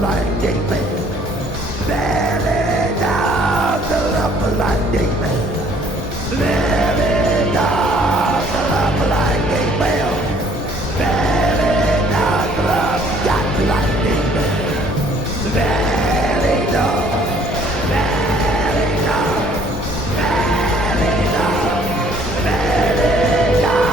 lightning man. Belly down the lump lightning man. Belly down the lump lightning man. Belly down the lump got lightning man. Belly down, belly down, belly down, belly down.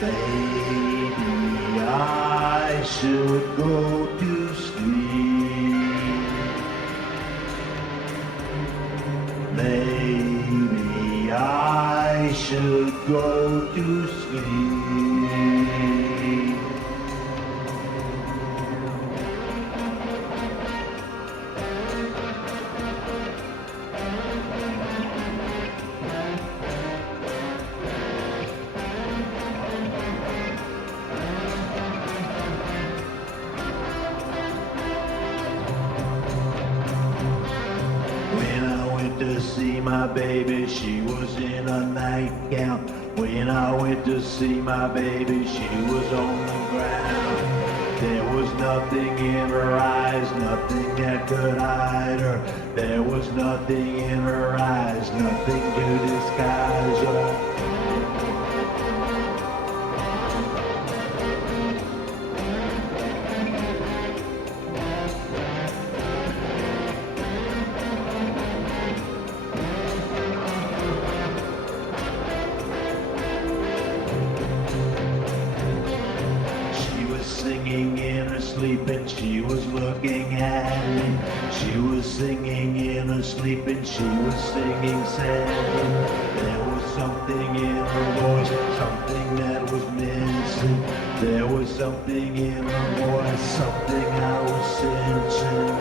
Maybe I should go to sleep. Maybe I should go to sleep. To see my baby, she was in a nightgown. When I went to see my baby, she was on the ground. There was nothing in her eyes, nothing that could hide her. There was nothing in her eyes, nothing to disguise her. Singing in her sleep and she was looking at me. She was singing in her sleep and she was singing sadly. There was something in her voice, something that was missing. There was something in her voice, something I was sensing.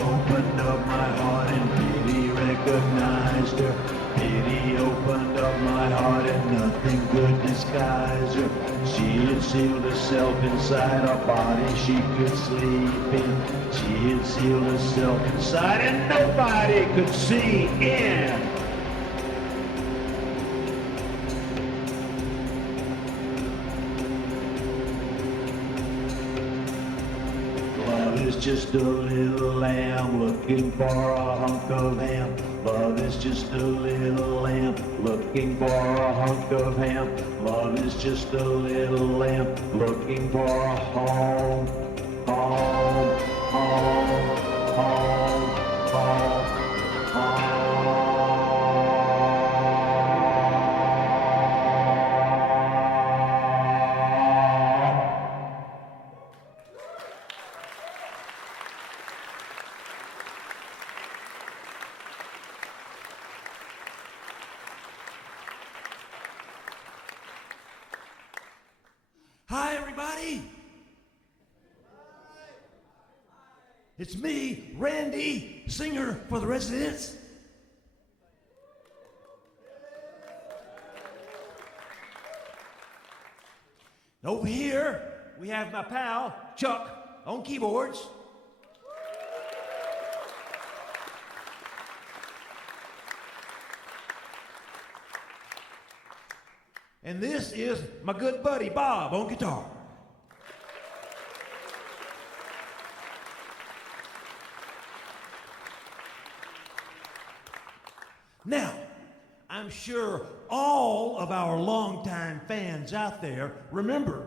Opened up my heart and pity recognized her. Pity opened up my heart and nothing could disguise her. She had sealed herself inside a body she could sleep in. She had sealed herself inside and nobody could see in. Love is just a little lamb looking for a hunk of ham. Love is just a little lamb looking for a hunk of ham. Love is just a little lamb looking for a home. Home, home, home, home, home. Hi, everybody. It's me, Randy, singer for the Residents. Over here, we have my pal, Chuck, on keyboards. And this is my good buddy, Bob, on guitar. Now, I'm sure all of our longtime fans out there remember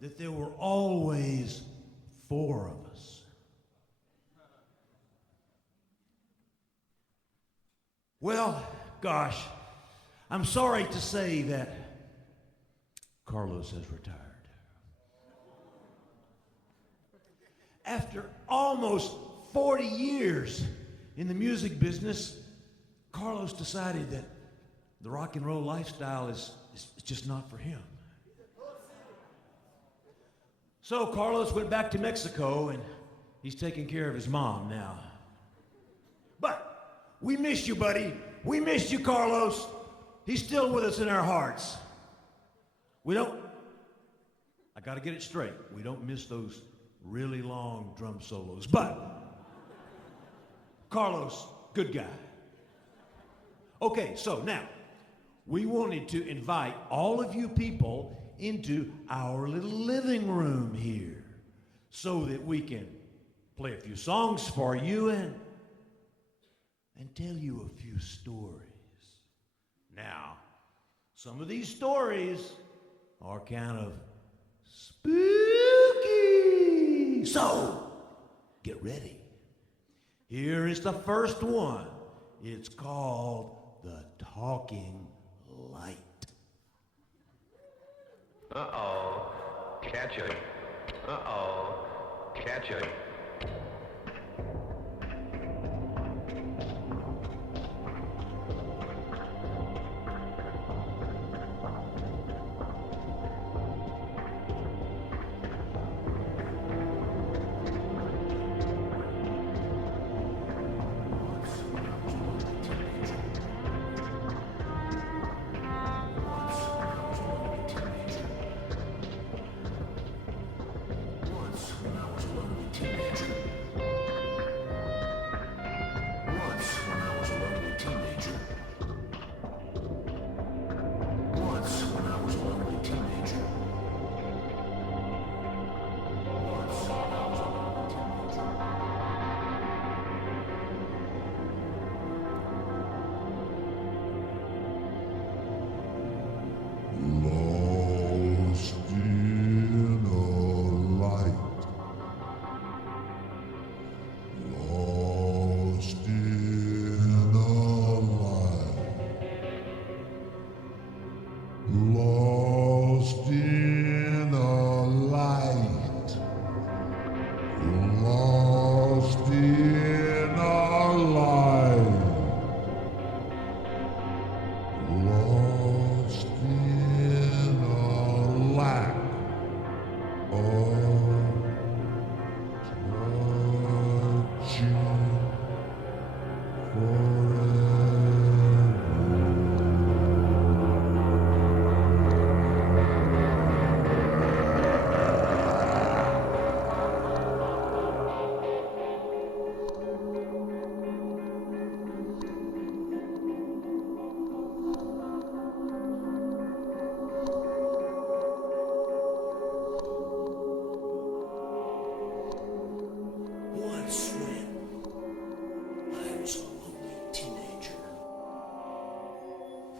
that there were always 4 of us. Well, gosh, I'm sorry to say that Carlos has retired. After almost 40 years in the music business, Carlos decided that the rock and roll lifestyle is just not for him. So Carlos went back to Mexico and he's taking care of his mom now. But we miss you, buddy. We miss you, Carlos. He's still with us in our hearts. I gotta get it straight. We don't miss those really long drum solos. But Carlos, good guy. Okay, so now, we wanted to invite all of you people into our little living room here so that we can play a few songs for you and tell you a few stories. Now, some of these stories are kind of spooky. So, get ready. Here is the first one. It's called The Talking Light. Uh-oh, catch it. Uh-oh, catch it.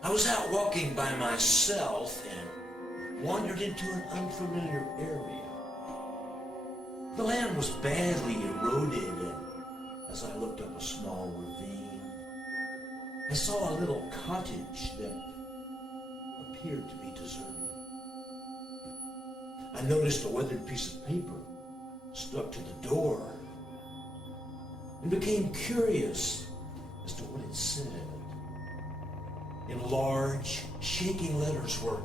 I was out walking by myself and wandered into an unfamiliar area. The land was badly eroded, and as I looked up a small ravine, I saw a little cottage that appeared to be deserted. I noticed a weathered piece of paper stuck to the door and became curious as to what it said. In large, shaking letters were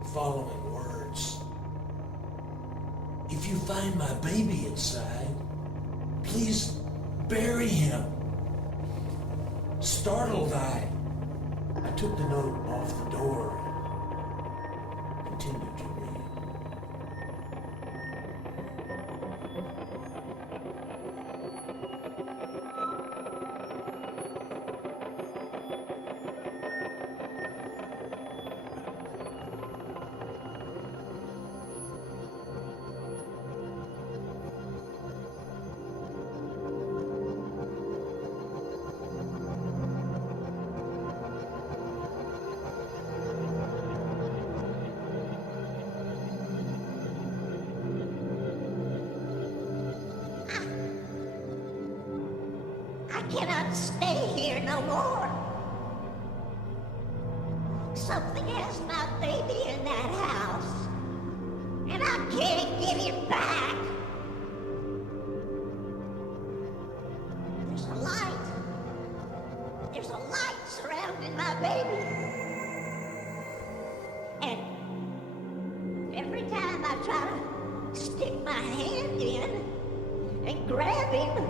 the following words: "If you find my baby inside, Please bury him. Startled, I took the note off the door and continued to read. I cannot stay here no more. Something has my baby in that house, and I can't get him back. There's a light. There's a light surrounding my baby. And every time I try to stick my hand in and grab him,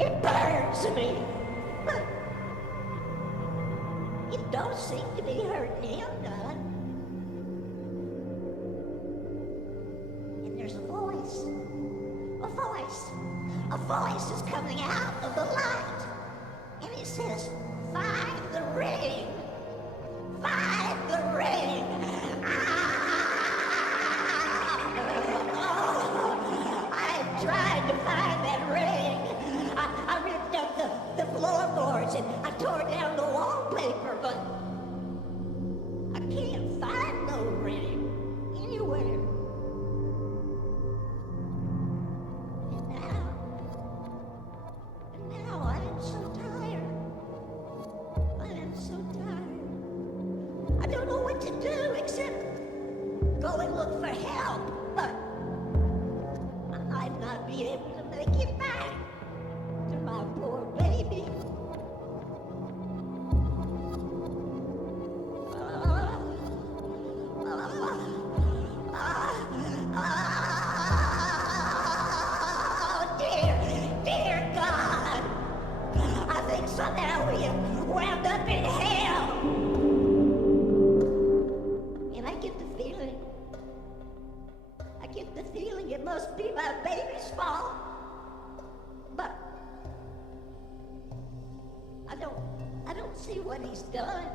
it burns me. But it don't seem to be hurting him none. And there's a voice. A voice is coming out of the light. And it says, "Find the ring. Find the ring." I've tried to find that ring. I ripped up the floorboards and I tore down the wallpaper, but I can't find no ring anywhere. And now I am so tired. I am so tired. I don't know what to do except go and look for help, but I might not be able to make it back to my poor baby. Oh, dear God. I think somehow we have wound up in hell. And I get the feeling it must be my baby's fault. But I don't see what he's done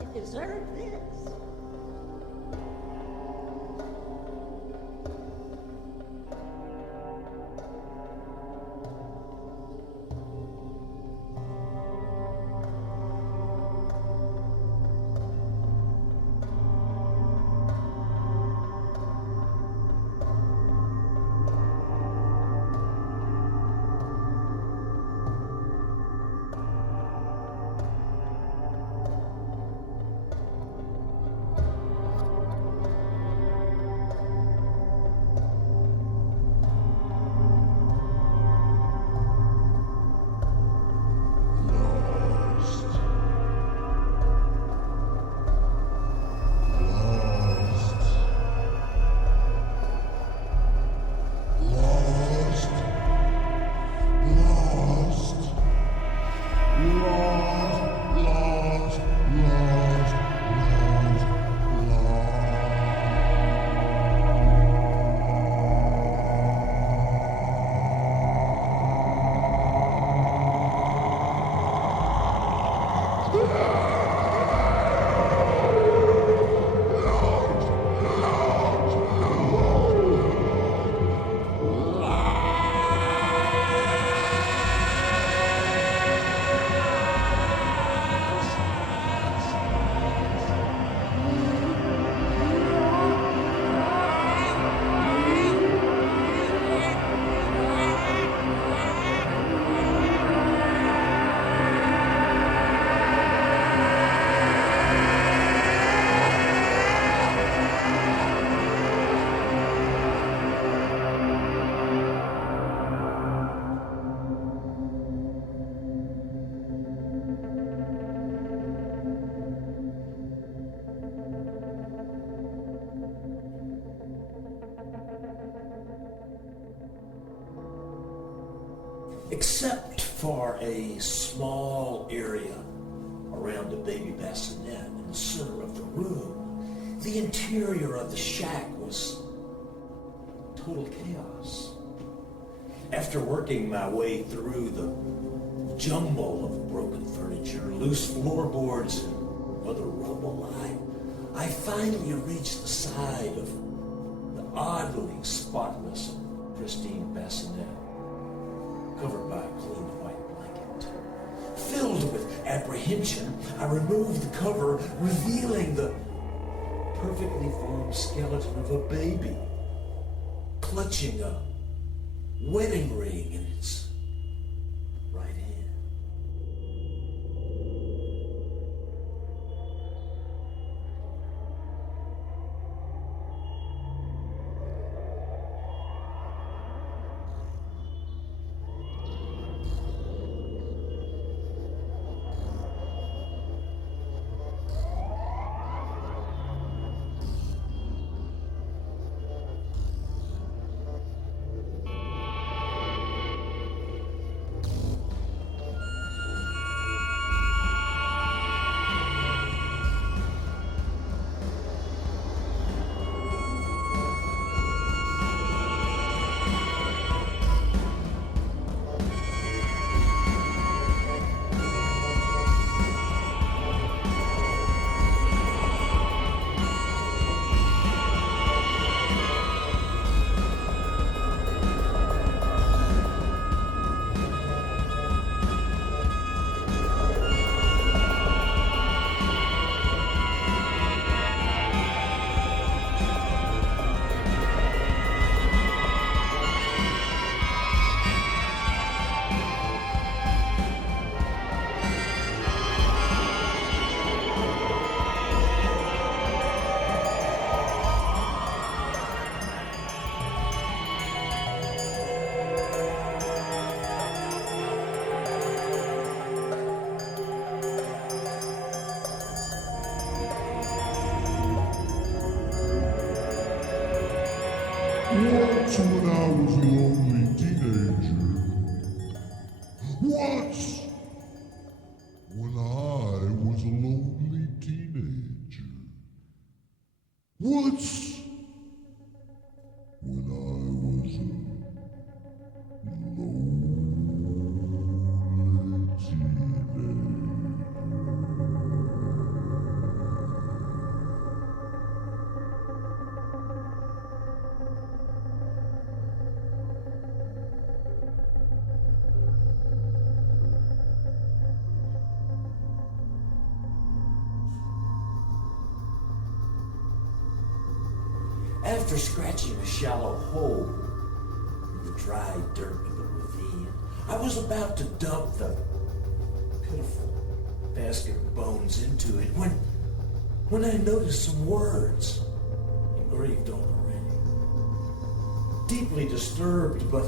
to deserve this. except for a small area around the baby bassinet in the center of the room. The interior of the shack was total chaos. After working my way through the jumble of broken furniture, loose floorboards, and other rubble, I finally reached the side of the oddly spotless and pristine bassinet, covered by a clean white blanket. Filled with apprehension, I removed the cover, revealing the perfectly formed skeleton of a baby, clutching a wedding ring in its right hand. Once when I was a lonely teenager. Once when I was a lonely teenager. Once when I was a lonely teenager. After scratching a shallow hole in the dry dirt of the ravine, I was about to dump the pitiful basket of bones into it when I noticed some words engraved on the ring. Deeply disturbed but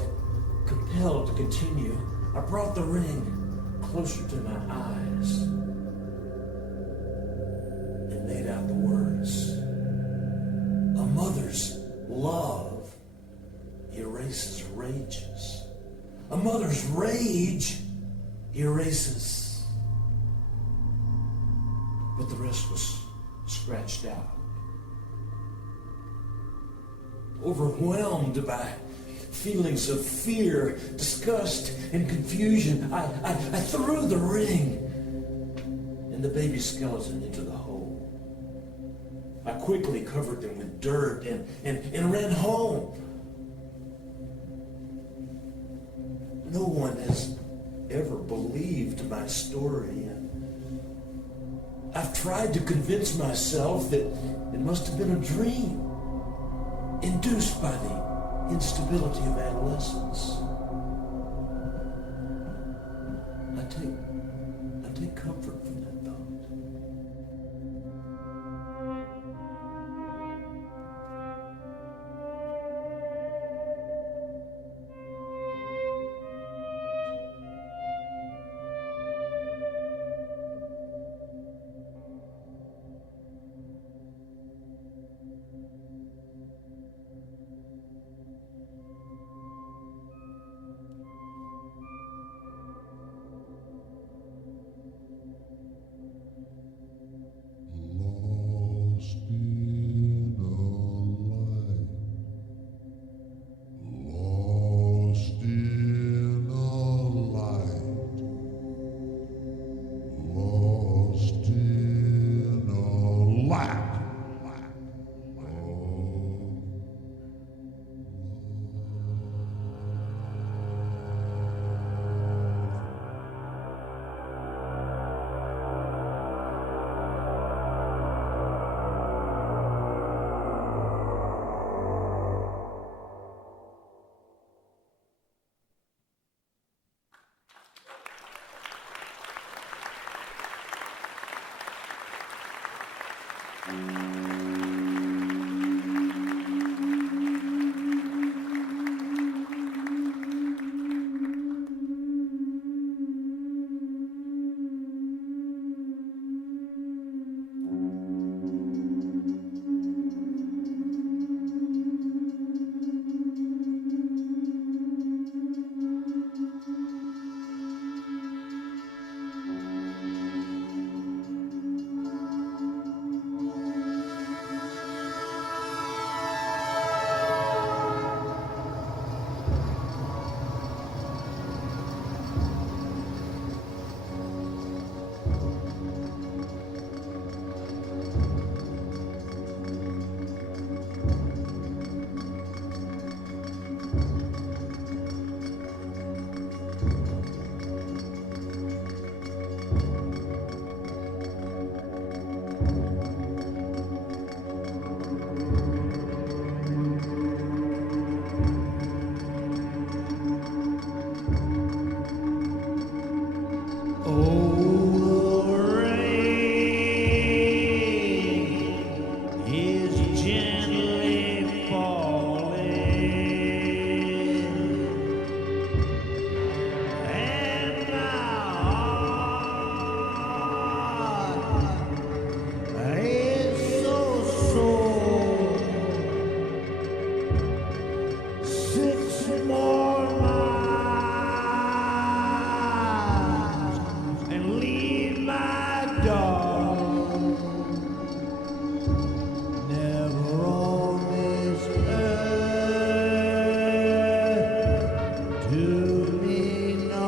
compelled to continue, I brought the ring closer to my eyes and made out the words. A mother's love erases rages. A mother's rage erases. But the rest was scratched out. Overwhelmed by feelings of fear, disgust, and confusion, I threw the ring and the baby skeleton into the hole. I quickly covered them with dirt and ran home. No one has ever believed my story, and I've tried to convince myself that it must have been a dream induced by the instability of adolescence. I take comfort from that thought. Oh, the rain is gently falling, and my heart is so sore. 6 more miles and leave my darling. Never on this earth to me no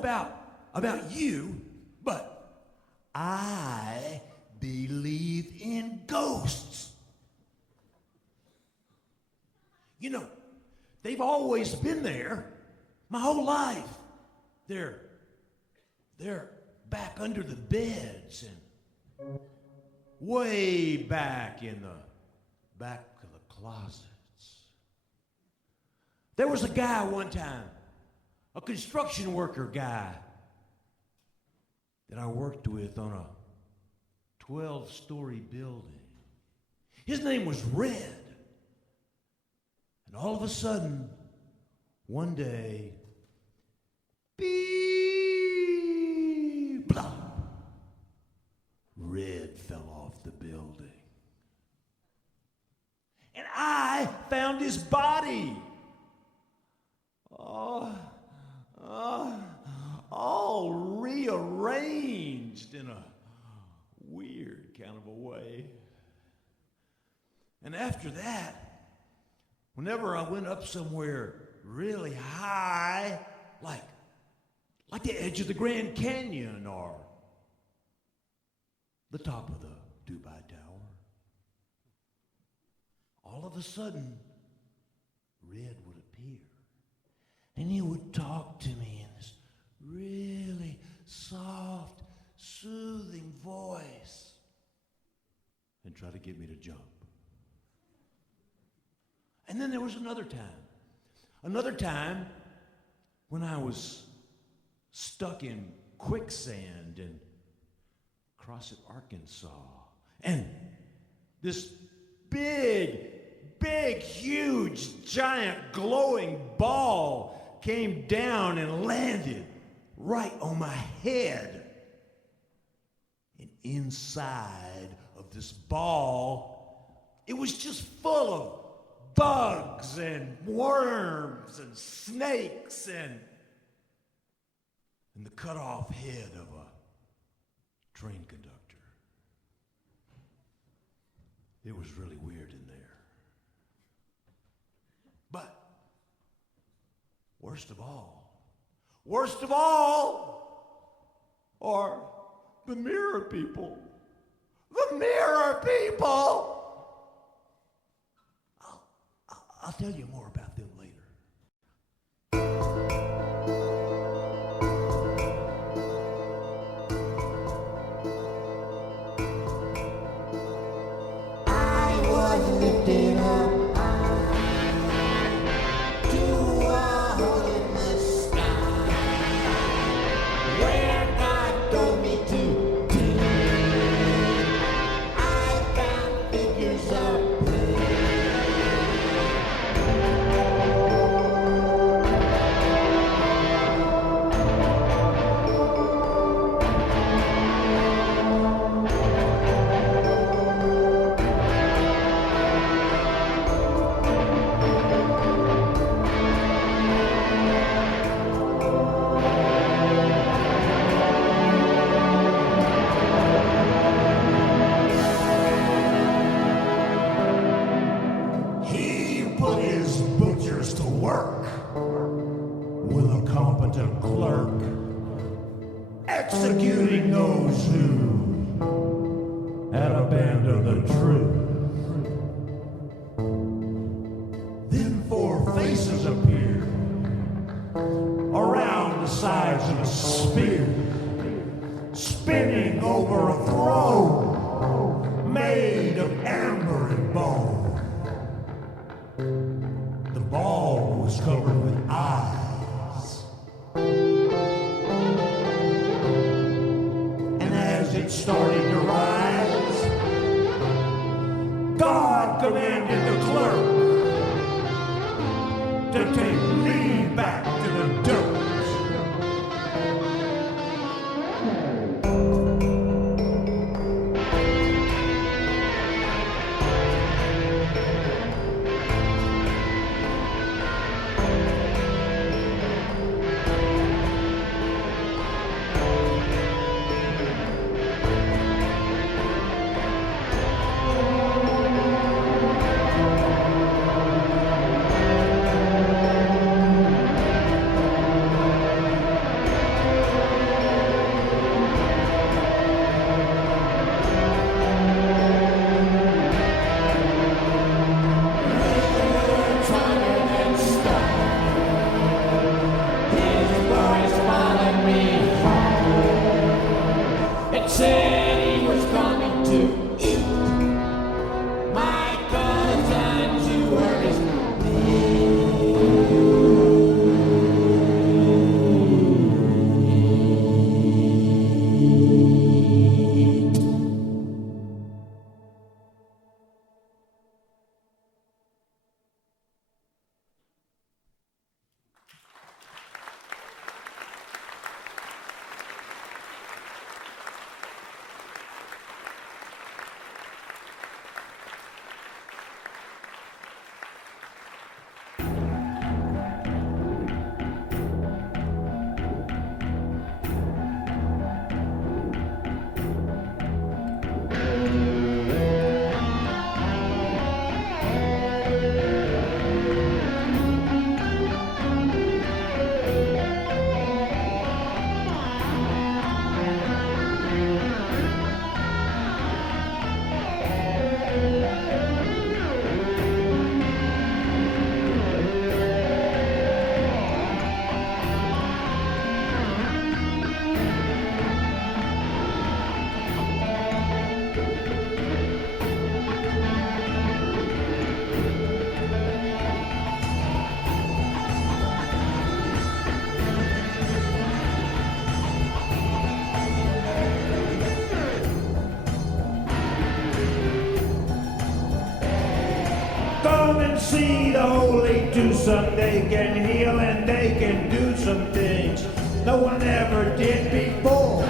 about you, but I believe in ghosts. You know, they've always been there my whole life. They're back under the beds and way back in the back of the closets. There was a guy one time, a construction worker guy, that I worked with on a 12-story building. His name was Red. And all of a sudden, one day, beep, blah, Red fell off the building. And I found his body. All rearranged in a weird kind of a way. And after that, whenever I went up somewhere really high, like the edge of the Grand Canyon or the top of the Dubai Tower, all of a sudden, Red would appear. And he would talk to me in this really soft, soothing voice and try to get me to jump. And then there was another time when I was stuck in quicksand in Crossett, Arkansas. And this big, huge, giant, glowing ball came down and landed right on my head. And inside of this ball, it was just full of bugs and worms and snakes and the cut off head of a train conductor. It was really weird in there. But worst of all are the mirror people. The mirror people! I'll tell you more about them later. I was lifted up to a hole in the sky, where God told me to be. I found figures of prayer. He put his butchers to work with a competent clerk, executing those who had abandoned the truth. Then four faces appeared around the sides of a spear, spinning over a throne made of amber and bone. The ball was covered with eyes. And as it started to rise, God commanded the clerk to take me back to the dirt. and see the Holy do some. They can heal and they can do some things no one ever did before.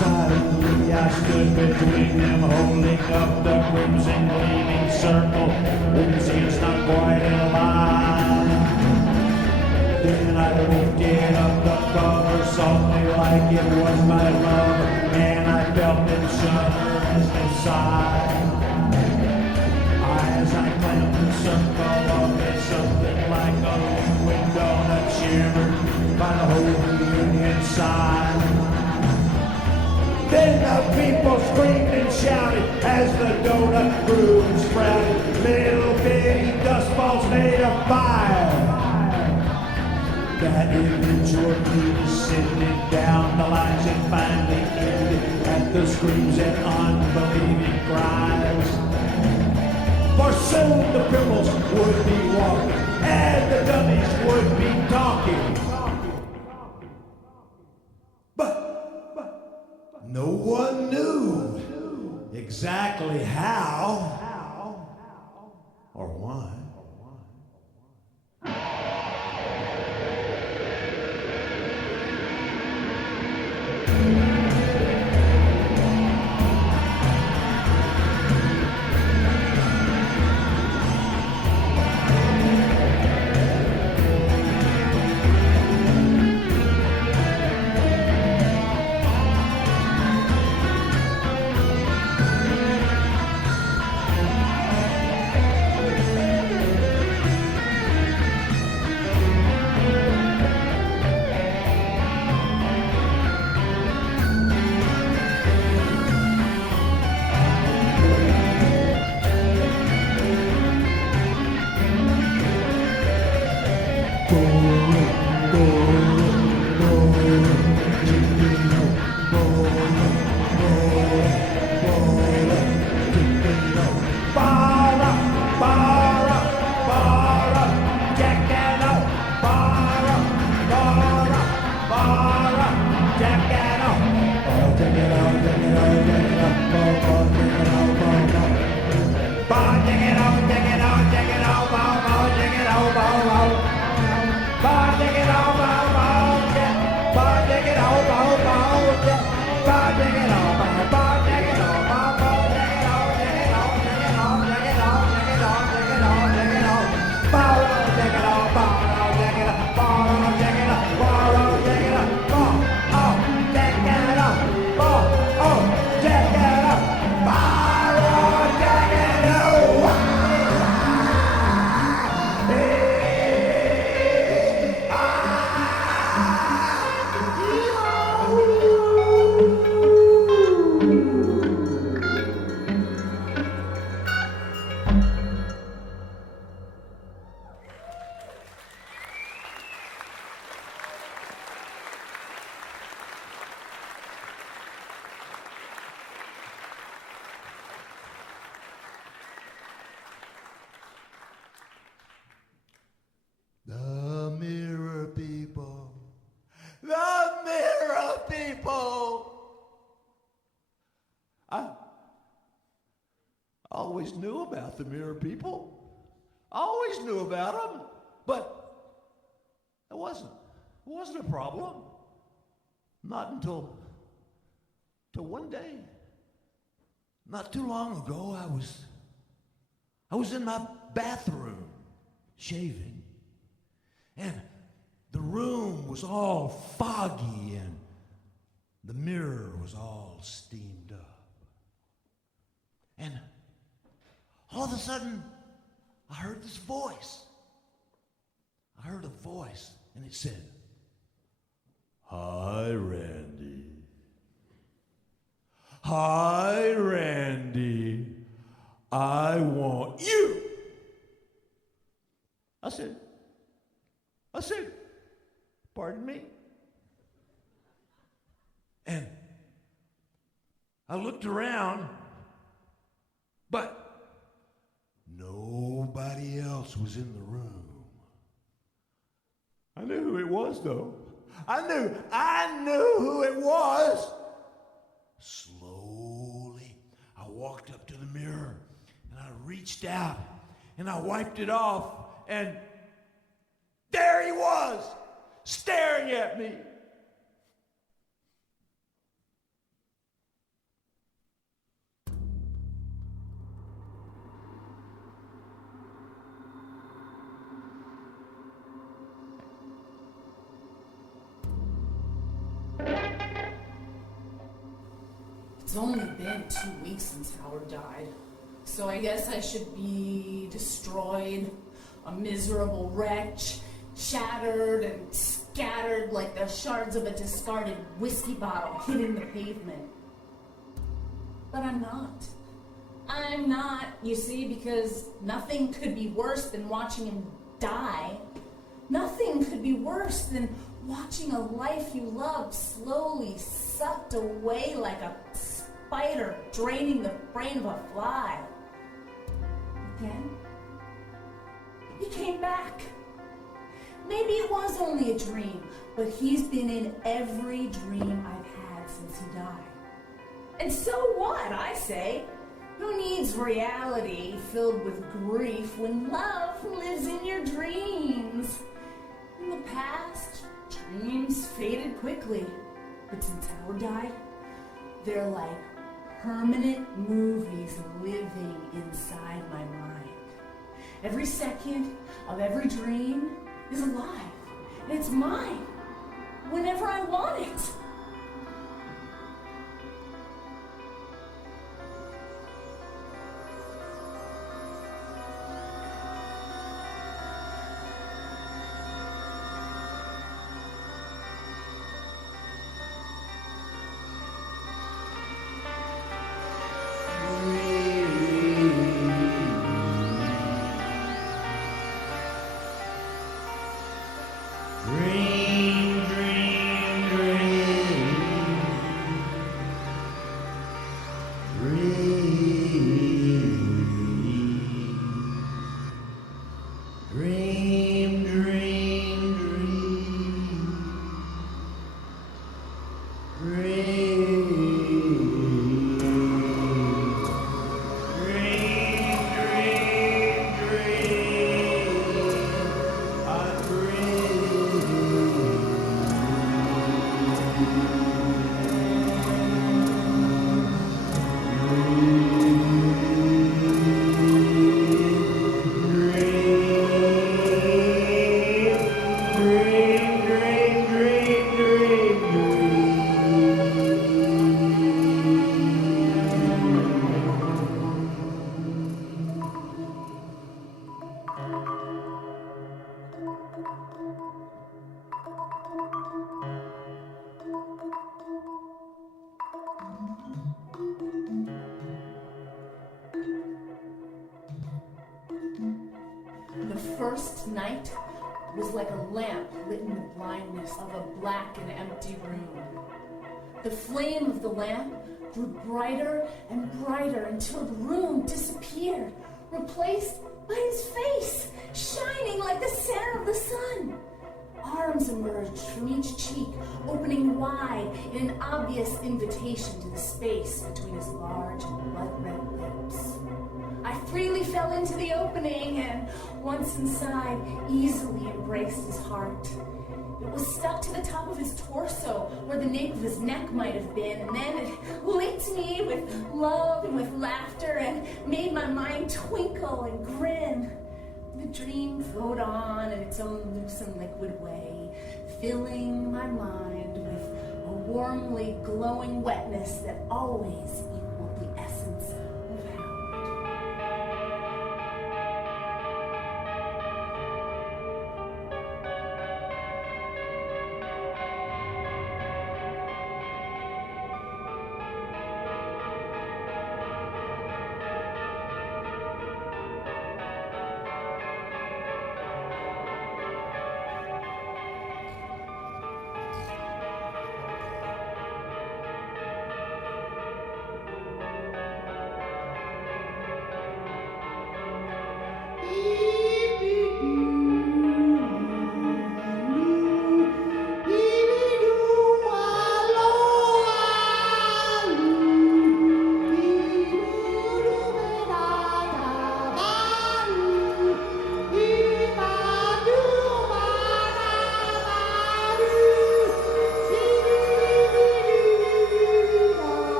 Silently I stood between them, holding up the crimson gleaming circle. Didn't see it's not quite in line. Then I lifted up the cover softly like it was my love, and I felt them shudder as they sighed. As I clamped the circle of it, something like a liquid donut shimmered by the whole union side. Then the people screamed and shouted as the donut grew and sprouted. Little bitty dust balls made of fire that eventually descended down the lines and finally ended at the screams and unbelieving cries. For soon the criminals would be walking and the dummies would be talking. No one knew exactly how or why. The mirror people. The mirror people. I always knew about the mirror people. I always knew about them, but it wasn't a problem. Not until one day. Not too long ago, I was in my bathroom shaving. And the room was all foggy and the mirror was all steamed up. And all of a sudden, I heard this voice. I heard a voice and it said, "Hi, Randy. Hi, Randy. I want you. I said, pardon me? And I looked around, but nobody else was in the room. I knew who it was, though. I knew who it was. Slowly, I walked up to the mirror, and I reached out, and I wiped it off, and there he was, staring at me. It's only been 2 weeks since Howard died, so I guess I should be destroyed, a miserable wretch, shattered and scattered like the shards of a discarded whiskey bottle hitting the pavement. But I'm not. I'm not, you see, because nothing could be worse than watching him die. Nothing could be worse than watching a life you loved slowly sucked away like a spider draining the brain of a fly. Then, he came back. Maybe it was only a dream, but he's been in every dream I've had since he died. And so what, I say? Who needs reality filled with grief when love lives in your dreams? In the past, dreams faded quickly, but since Howard died, they're like permanent movies living inside my mind. Every second of every dream is alive, and it's mine whenever I want it. First night was like a lamp lit in the blindness of a black and empty room. The flame of the lamp grew brighter and brighter until the room disappeared, replaced by his face, shining like the center of the sun. Arms emerged from each cheek, opening wide in an obvious invitation to the space between his large and blood-red lips. I freely fell into the opening and, once inside, easily embraced his heart. It was stuck to the top of his torso, where the nape of his neck might have been, and then it licked me with love and with laughter and made my mind twinkle and grin. The dream flowed on in its own loose and liquid way, filling my mind with a warmly glowing wetness that always equaled the essence of Howard.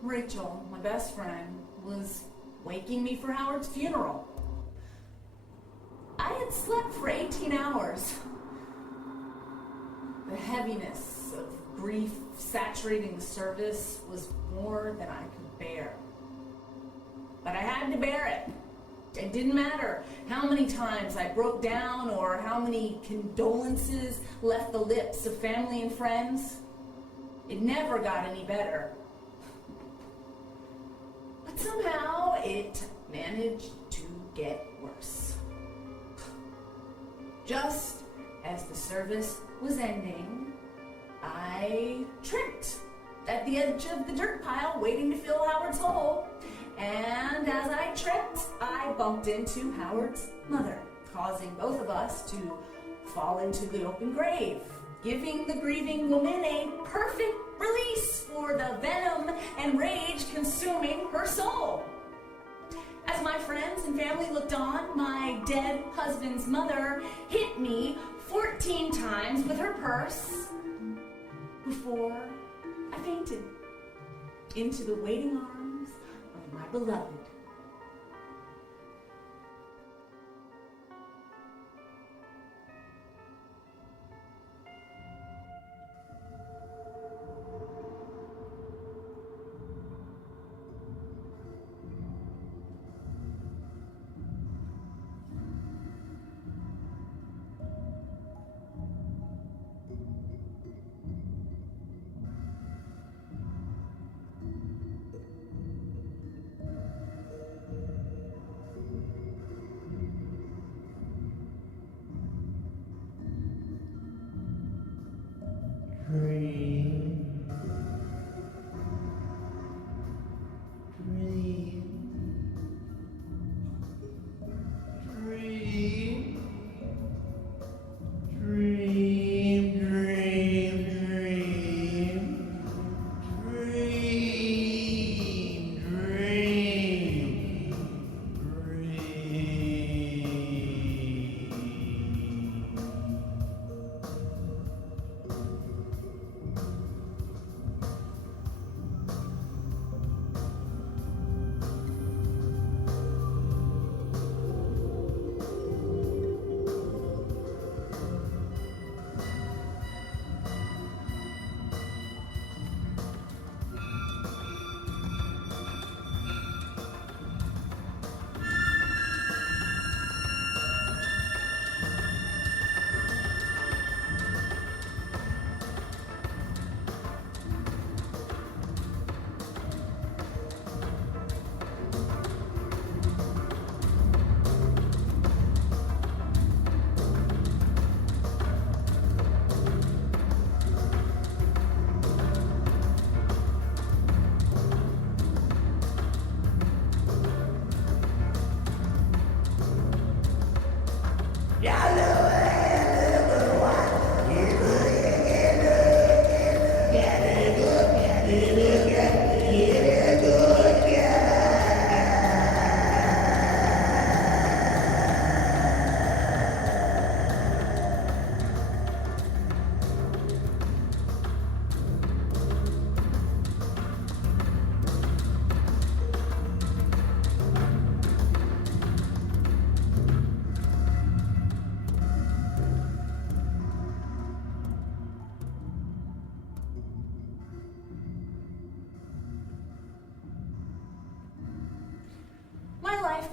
Rachel, my best friend, was waking me for Howard's funeral. I had slept for 18 hours. The heaviness of grief saturating the service was more than I could bear. But I had to bear it. It didn't matter how many times I broke down or how many condolences left the lips of family and friends. It never got any better. But somehow it managed to get worse. Just as the service was ending, I tripped at the edge of the dirt pile waiting to fill Howard's hole. And as I tripped, I bumped into Howard's mother, causing both of us to fall into the open grave, giving the grieving woman a perfect release for the venom and rage consuming her soul. As my friends and family looked on, my dead husband's mother hit me 14 times with her purse before I fainted into the waiting arms of my beloved.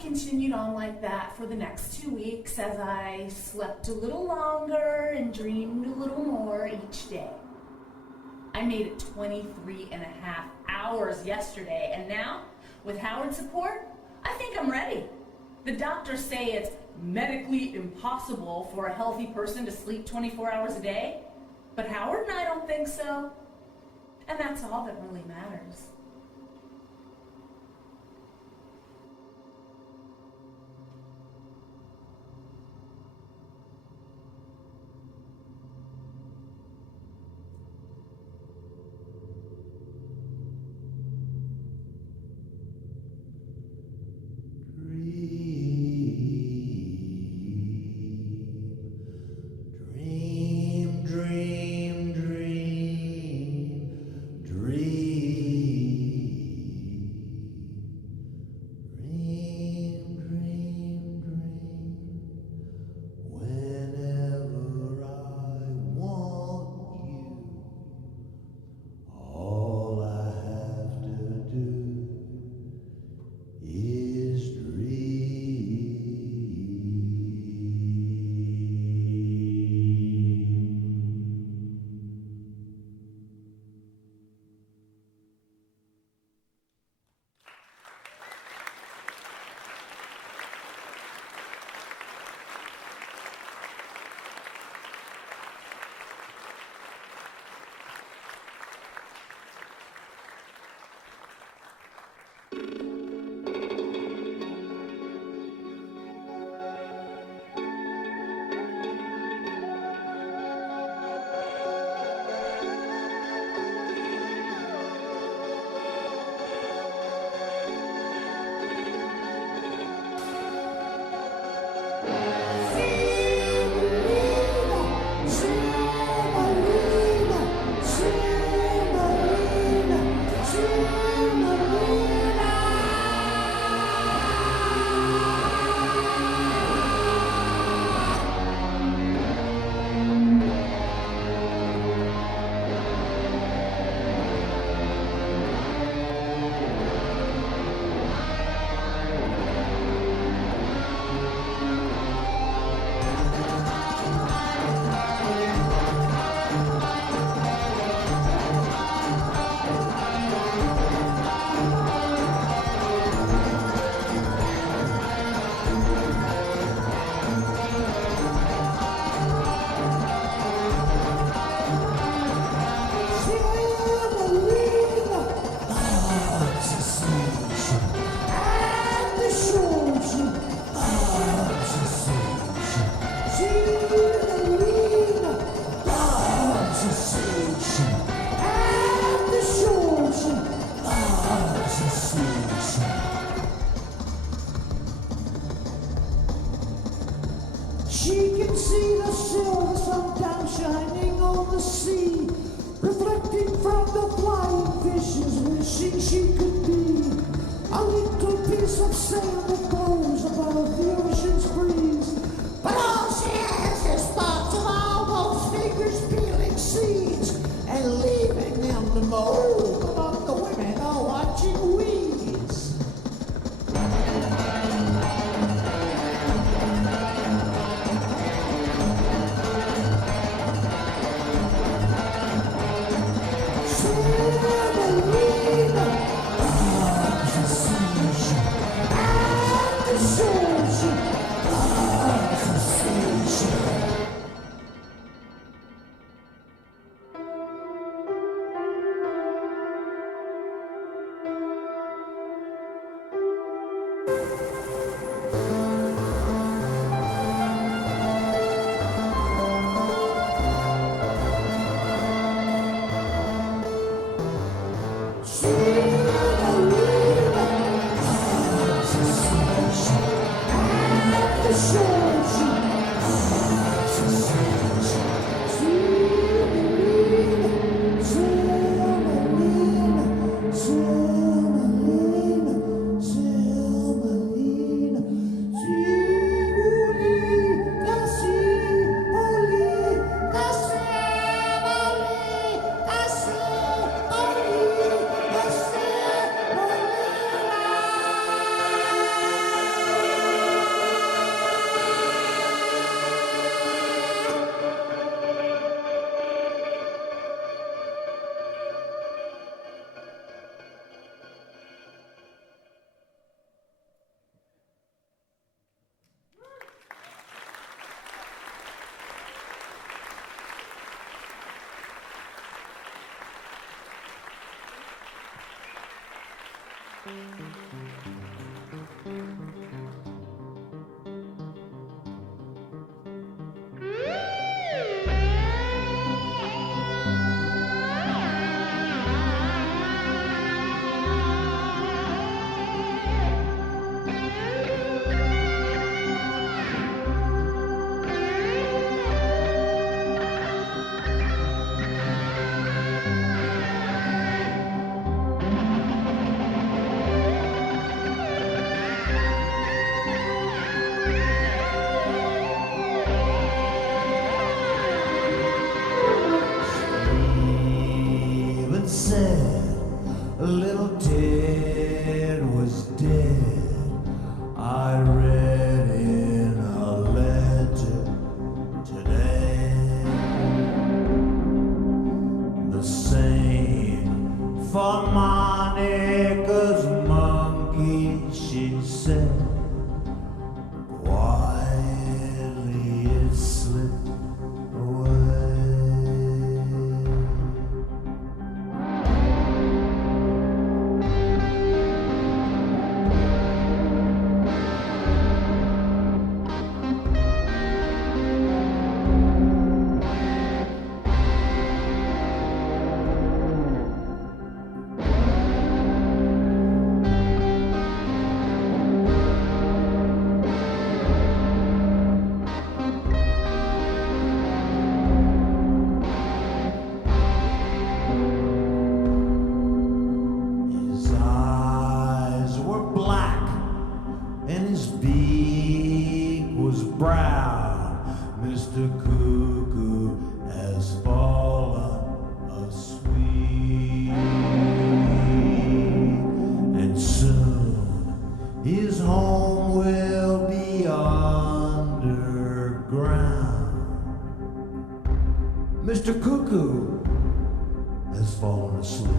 Continued on like that for the next 2 weeks as I slept a little longer and dreamed a little more each day. I made it 23 and a half hours yesterday, and now, with Howard's support, I think I'm ready. The doctors say it's medically impossible for a healthy person to sleep 24 hours a day, but Howard and I don't think so. And that's all that really matters. Even said little Ted was dead. I read in a letter today. The same for Monica's monkey, she said. Quietly it slipped away. His eyes were black and his beak was brown. Mr. Cuckoo has fallen asleep, and soon his home will be underground. Mr. Cuckoo has fallen asleep.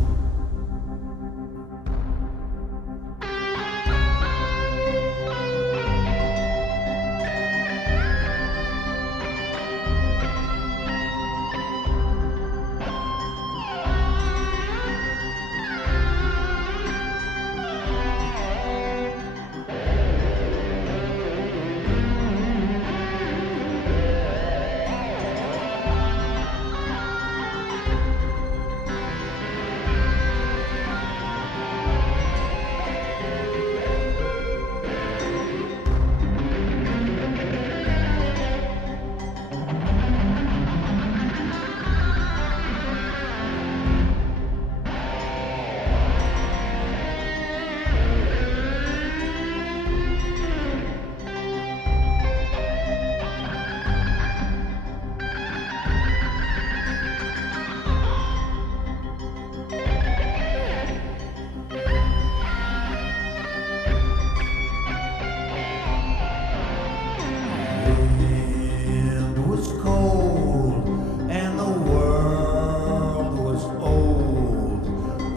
Wind was cold and the world was old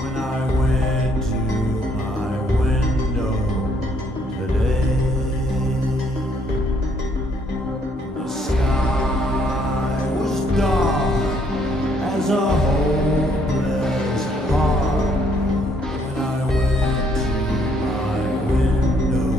when I went to my window today. The sky was dark as a hopeless heart when I went to my window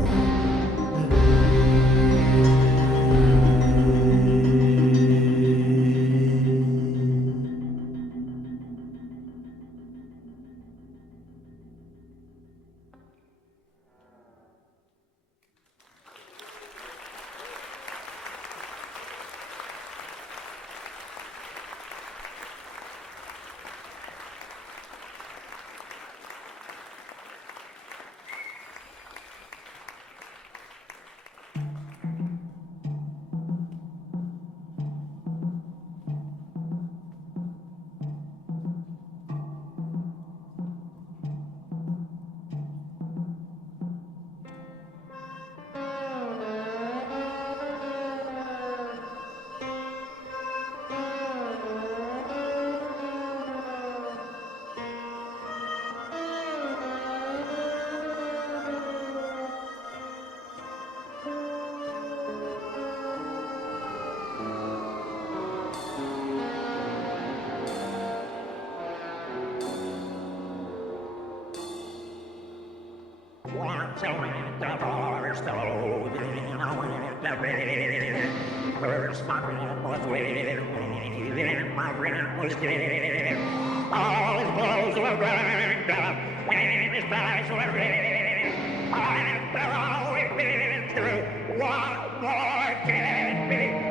Once I went the forest over, I went to bed. First my friend was with me, then my friend was dead. All his clothes were burned up, and his bags were red. After all we've been through, what more can be said?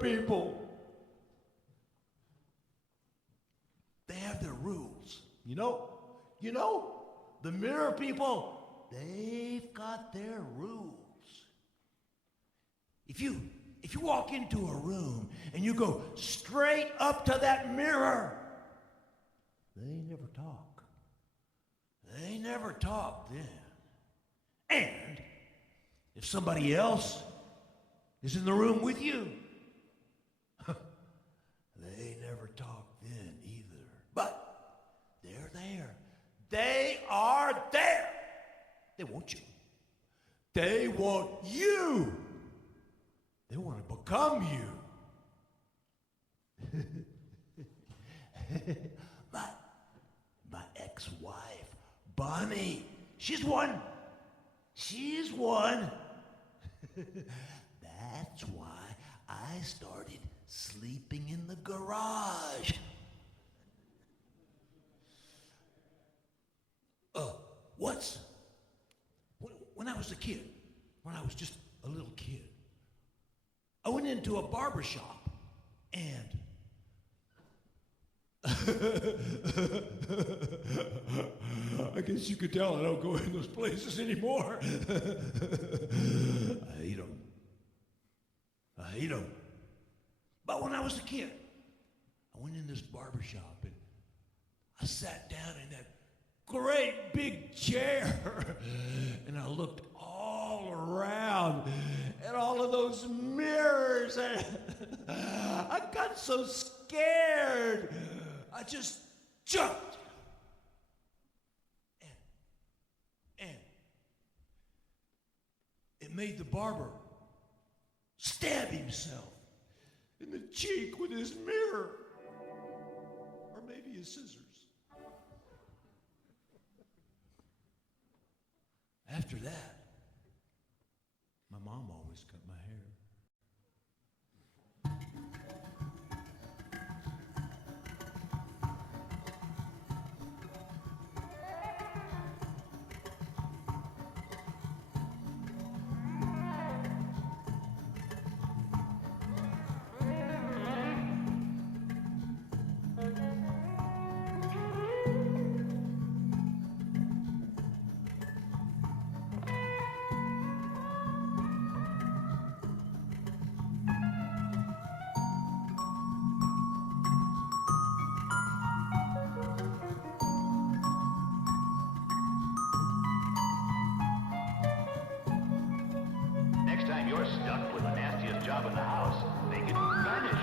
People. They have their rules. You know, the mirror people, they've got their rules. If you walk into a room and you go straight up to that mirror, they never talk. They never talk then. And if somebody else is in the room with you, they never talk then either. But they're there. They are there. They want you. They want you. They want to become you. My ex-wife, Bonnie, she's one. She's one. That's why I started sleeping in the garage. Once, when I was a kid, when I was just a little kid, I went into a barber shop and I guess you could tell I don't go in those places anymore. I hate them. I hate them. But when I was a kid, I went in this barber shop and I sat down in that great big chair and I looked all around at all of those mirrors and I got so scared. I just jumped. And it made the barber stab himself in the cheek with his mirror. Or maybe his scissors. After that, my mom always cut my hair. Next time you're stuck with the nastiest job in the house, make it vanish.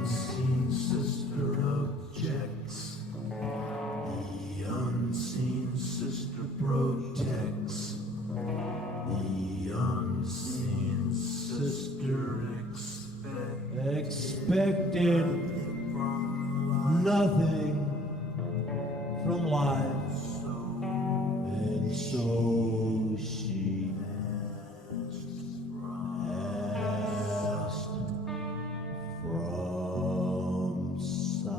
Unseen sister objects. The unseen sister protects. The unseen sister expected nothing from life, and so she asked from side.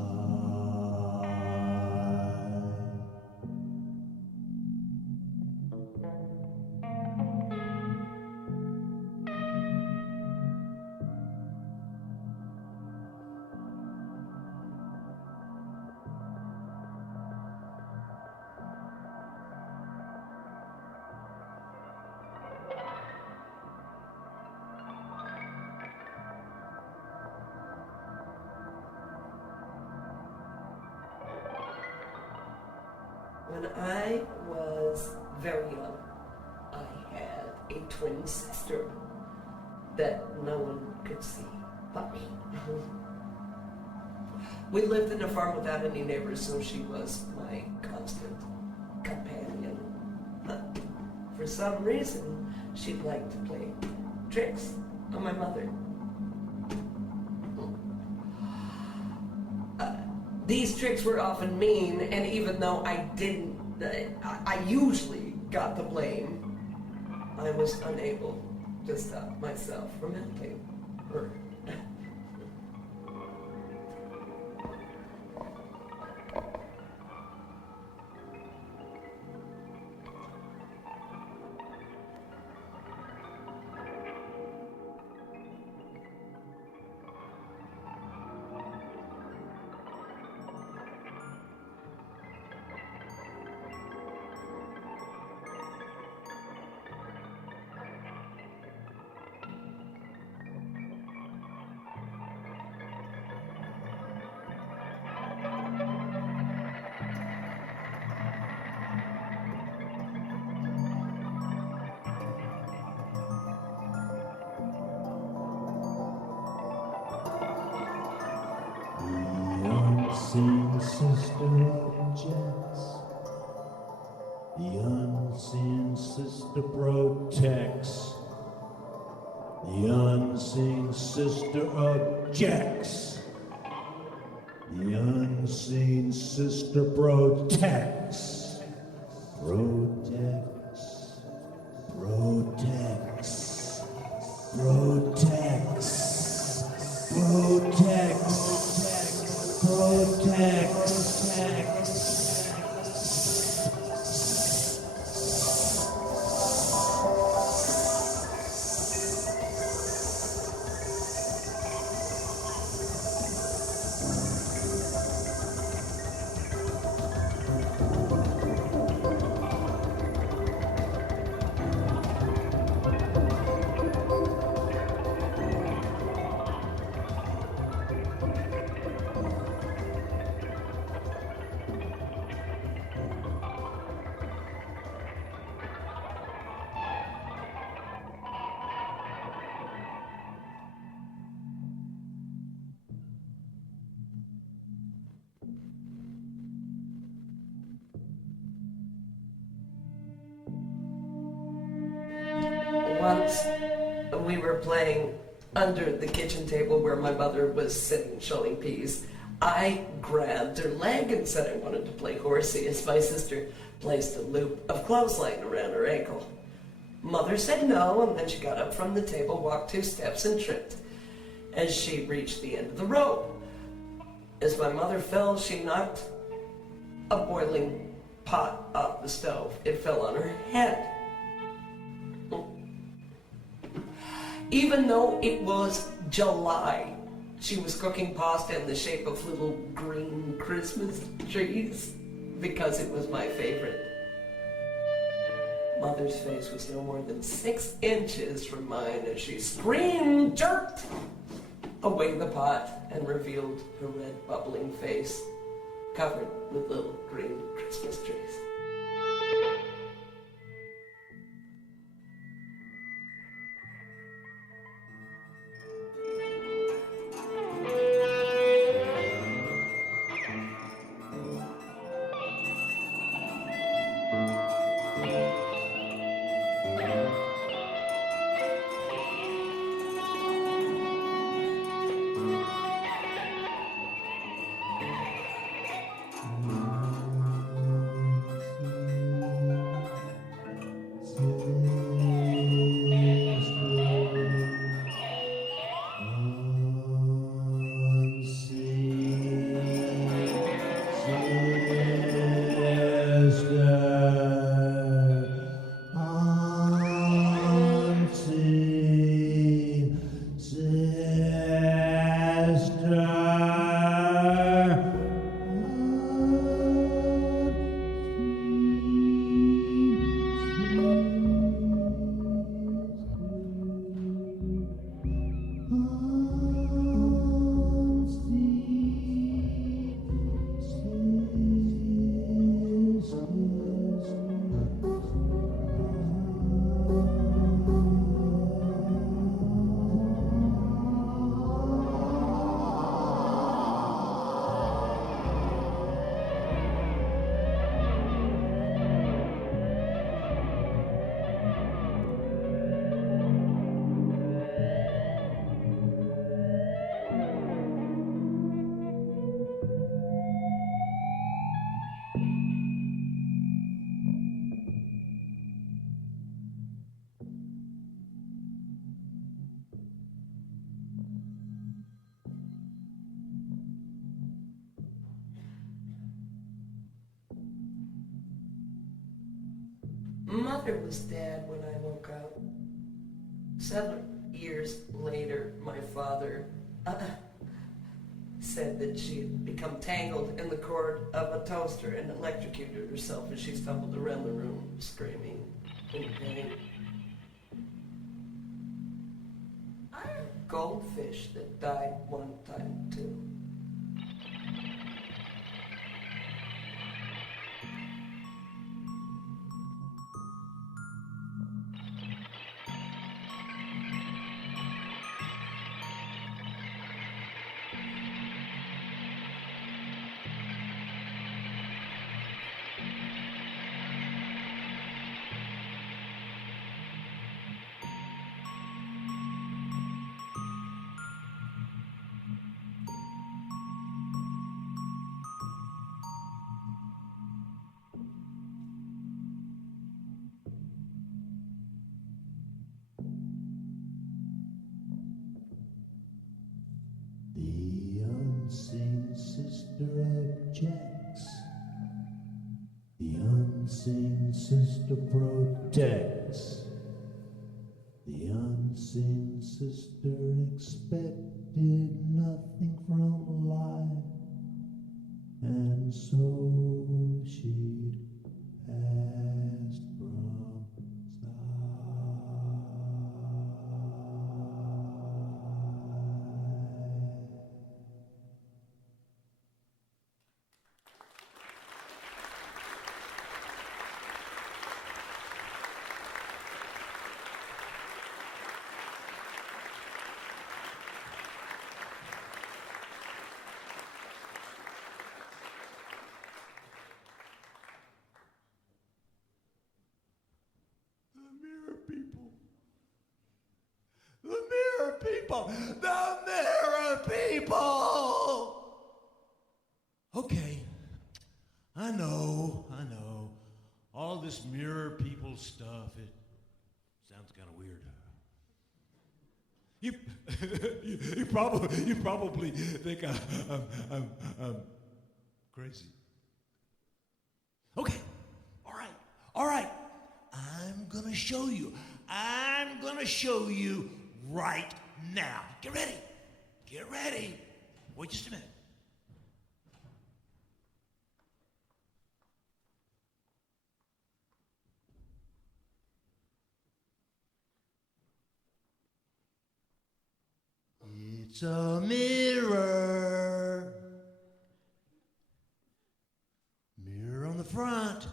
When I was very young, I had a twin sister that no one could see but me. We lived in a farm without any neighbors, so she was my constant companion. For some reason, she liked to play tricks on my mother. These tricks were often mean, and even though I didn't, I usually got the blame, I was unable to stop myself from helping her. Unseen sister objects. The unseen sister protects. The unseen sister objects. The unseen sister protects. Protects. Protects. Protects. Protects. Protects. Once we were playing under the kitchen table where my mother was sitting shelling peas. I grabbed her leg and said I wanted to play horsey as my sister placed a loop of clothesline around her ankle. Mother said no, and then she got up from the table, walked 2 steps, and tripped as she reached the end of the rope. As my mother fell, she knocked a boiling pot off the stove. It fell on her head. Even though it was July, she was cooking pasta in the shape of little green Christmas trees because it was my favorite. Mother's face was no more than 6 inches from mine as she screamed, jerked away the pot, and revealed her red bubbling face covered with little green Christmas trees. Mother was dead when I woke up. Several years later, my father said that she had become tangled in the cord of a toaster and electrocuted herself as she stumbled around the room screaming in pain. I had a goldfish that died one time too. checks. The unseen sister protects. The unseen sister expected nothing from life, and so she passed from The mirror people! Okay, I know. All this mirror people stuff, it sounds kind of weird. You probably think I'm crazy. Okay, all right. I'm gonna show you right now. Get ready. Wait just a minute. It's a mirror. Mirror on the front.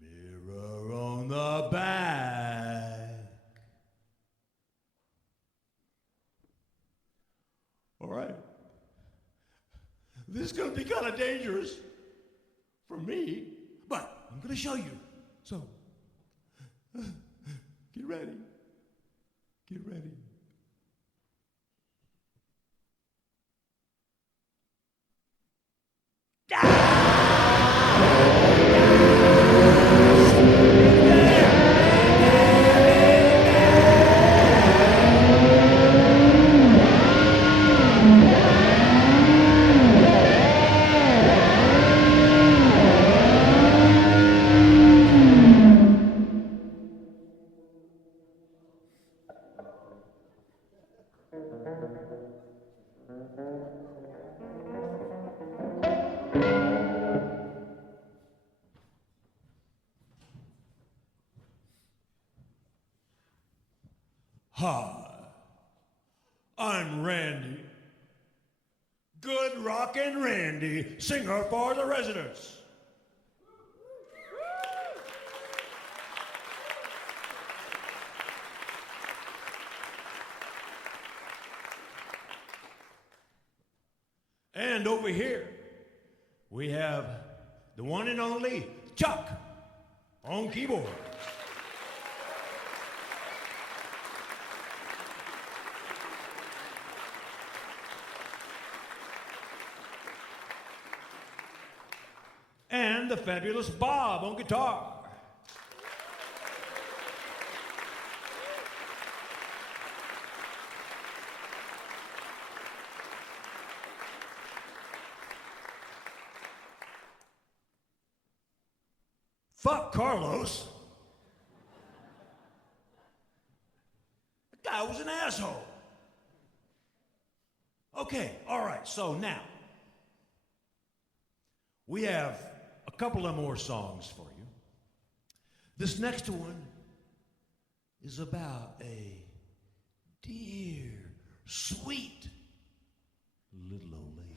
Mirror on the back. All right. This is going to be kind of dangerous for me, but I'm going to show you. So, get ready. Hi, I'm Randy. Good Rockin' Randy, singer for the residents. And over here, we have the one and only Chuck on keyboard. And the fabulous Bob on guitar. Fuck Carlos. That guy was an asshole. Okay, all right, so now we have a couple of more songs for you. This next one is about a dear, sweet little old lady.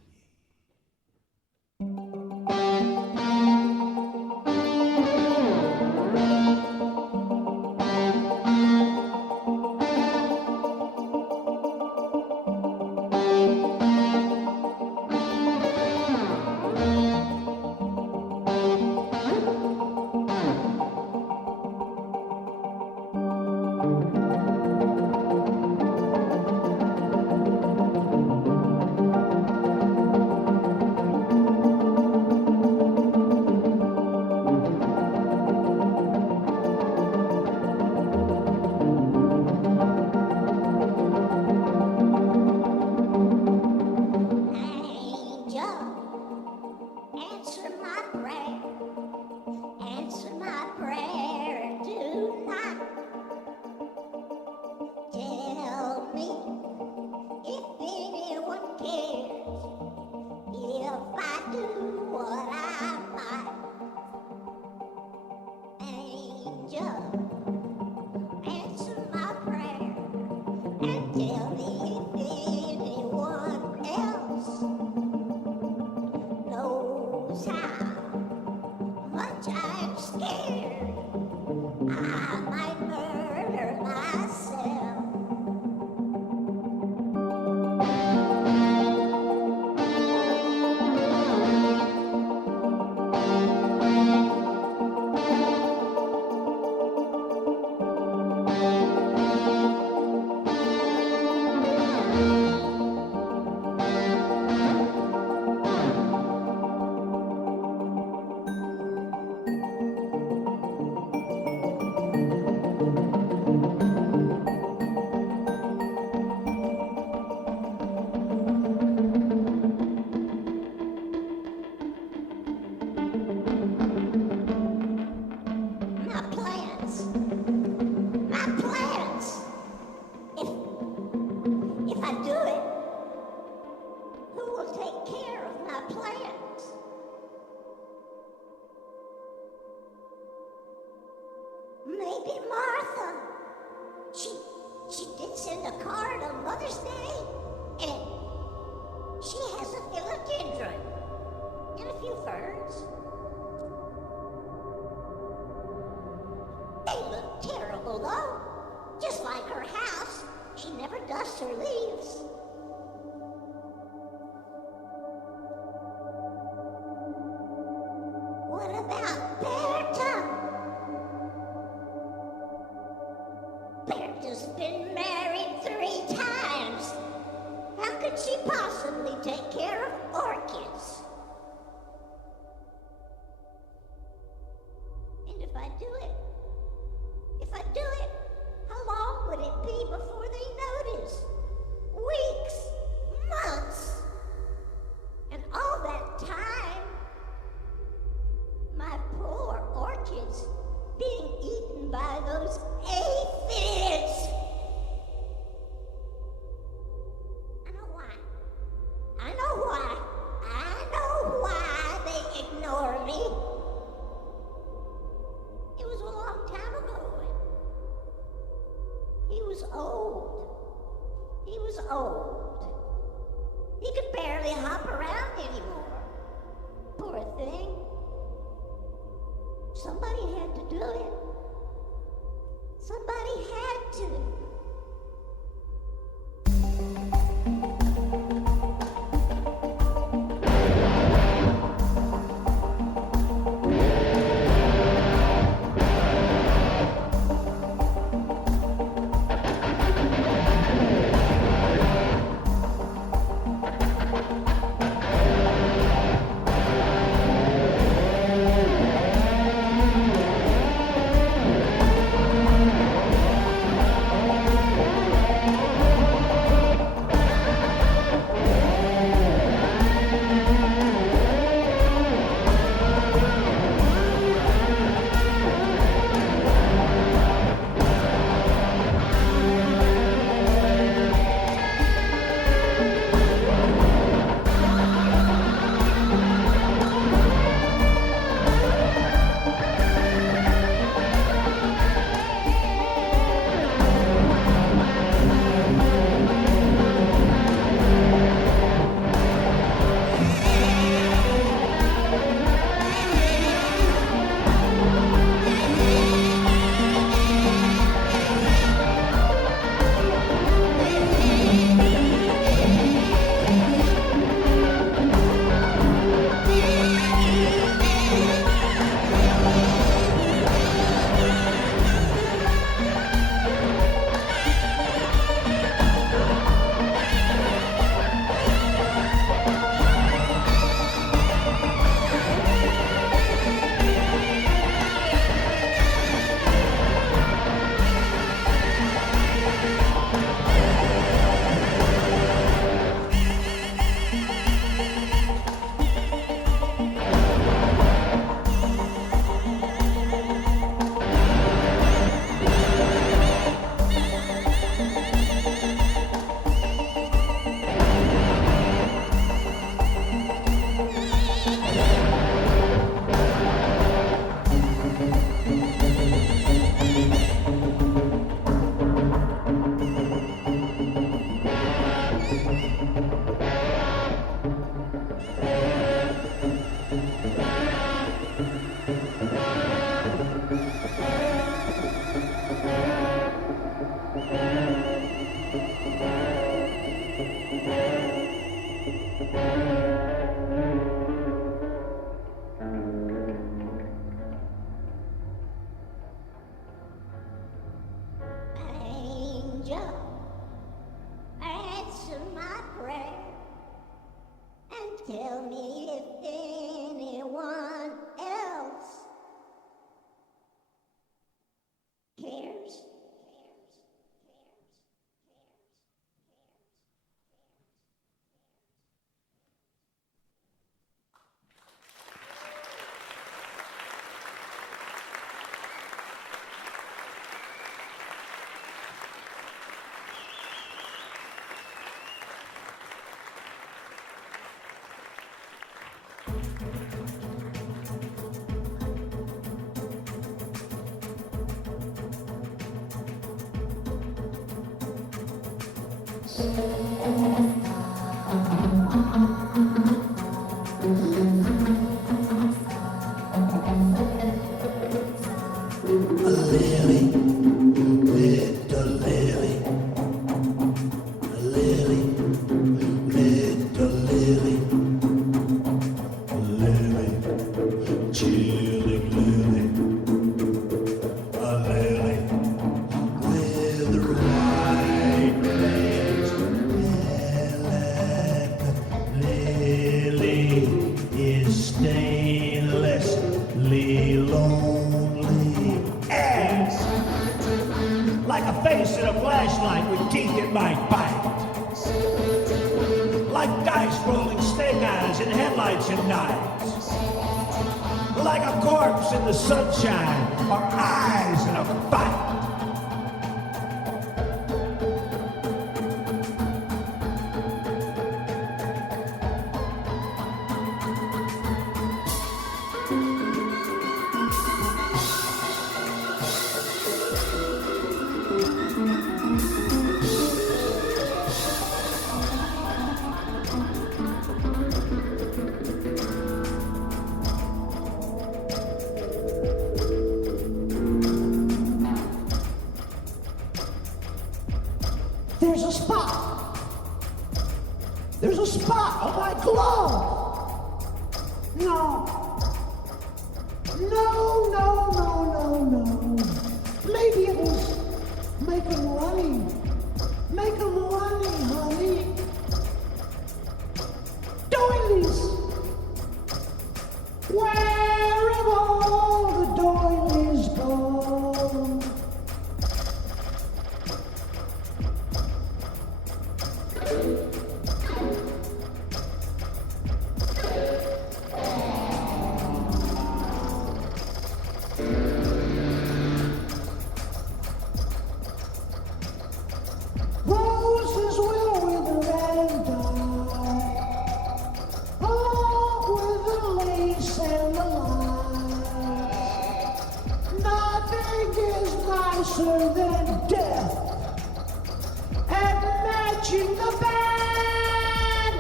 My plans. My plans. If I do it, who will take care of my plans? Maybe Martha. She did send a card on Mother's Day, and she has a philodendron and a few ferns. They look terrible, though. Just like her house, she never dusts her leaves. What about Berta? Berta's been married 3 times. How could she possibly take care of orchids? And if I do it, how long would it be before they notice? Weeks, months, and all that time, my poor orchids being eaten by those aphids. I know why. I know why they ignore me. It was a long time ago. He was old. He could barely hop around anymore. Poor thing. Somebody had to do it. Somebody had to. Angel, I had so Tell me if anyone else cares. Like a face in a flashlight with teeth it might bite. Like dice rolling snake eyes in headlights at night. Like a corpse in the sunshine or eyes in a fight. There's a spot. There's a spot on my glove. No. No, no, no, no, no. Maybe it was make 'em running. Make 'em running, honey. Doilies. Where have all the doilies gone? Roses will wither and die, all with the lace and the lies. Nothing is nicer than death and matching the bad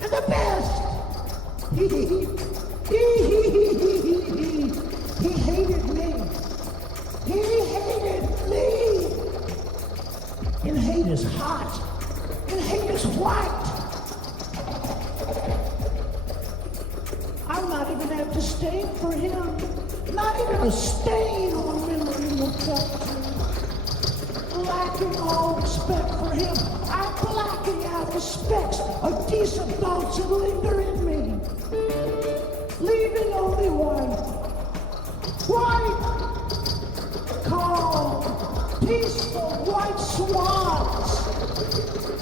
and the best. He hated me. He hated me. And hate is hot. And hate is white. I'll not even have to stain for him. Not even a stain on memory will touch me. Lacking all respect for him, I'm blacking out the specks of decent thoughts that linger in me. Leaving only white. White! Calm, peaceful white swans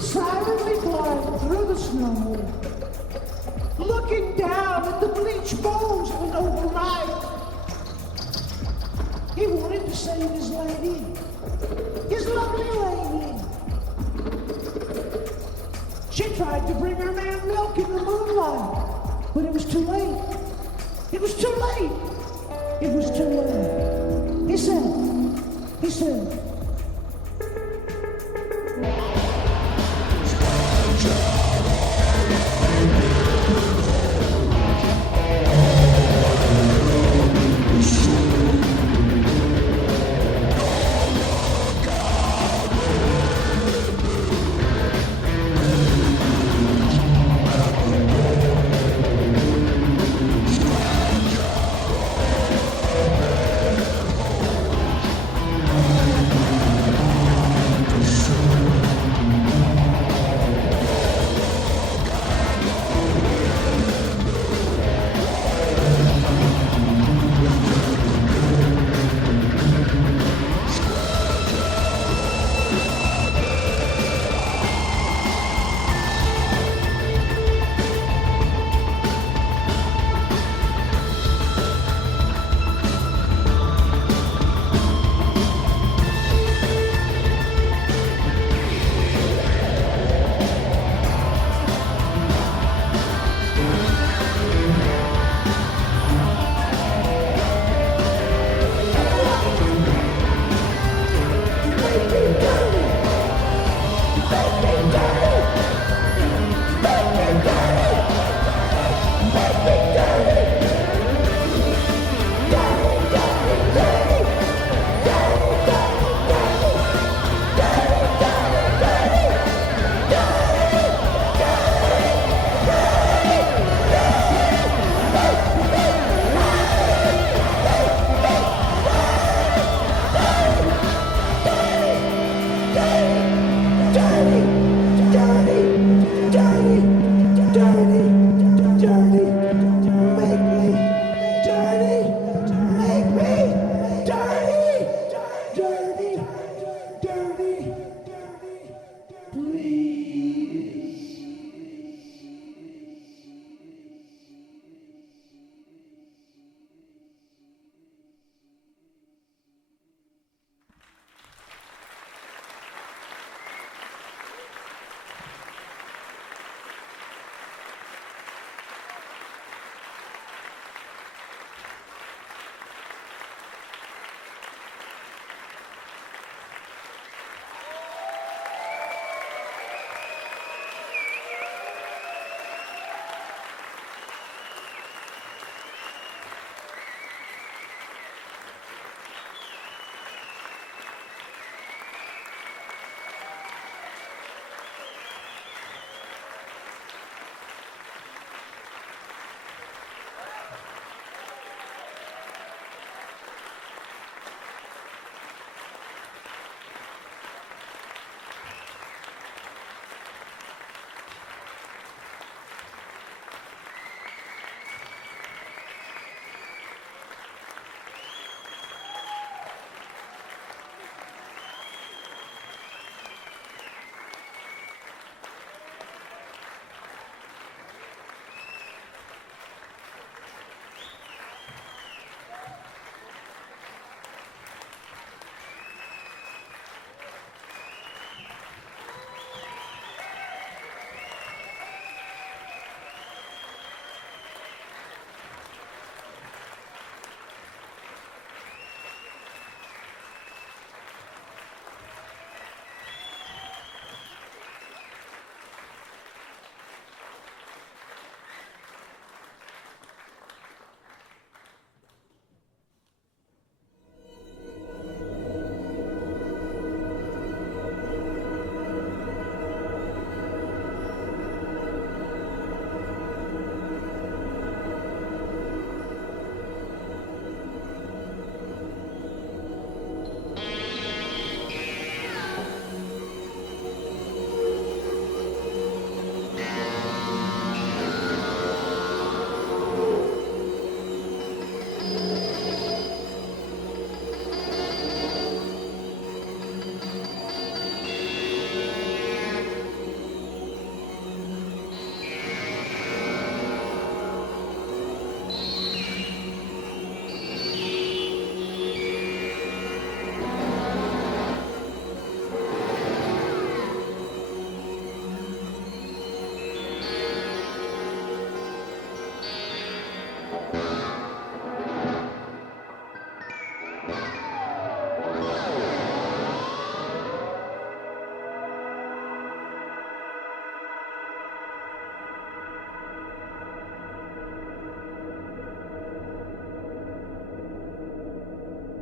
silently gliding through the snow, looking down at the bleached bones of an overnight. He wanted to save his lady, his lovely lady. She tried to bring her man milk in the moonlight, but it was too late. It was too late. It was too late. He said,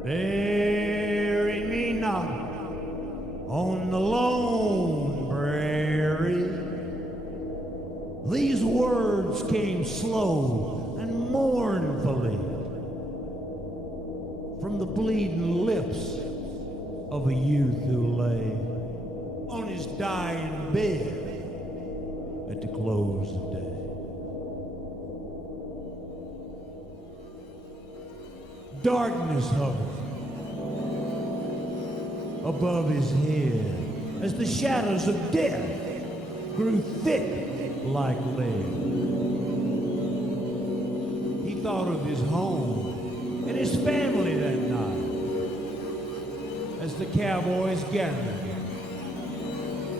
Bury me not on the lone prairie. These words came slow and mournfully from the bleeding lips of a youth who lay on his dying bed at the close of day. Darkness hovered above his head as the shadows of death grew thick like lead. He thought of his home and his family that night as the cowboys gathered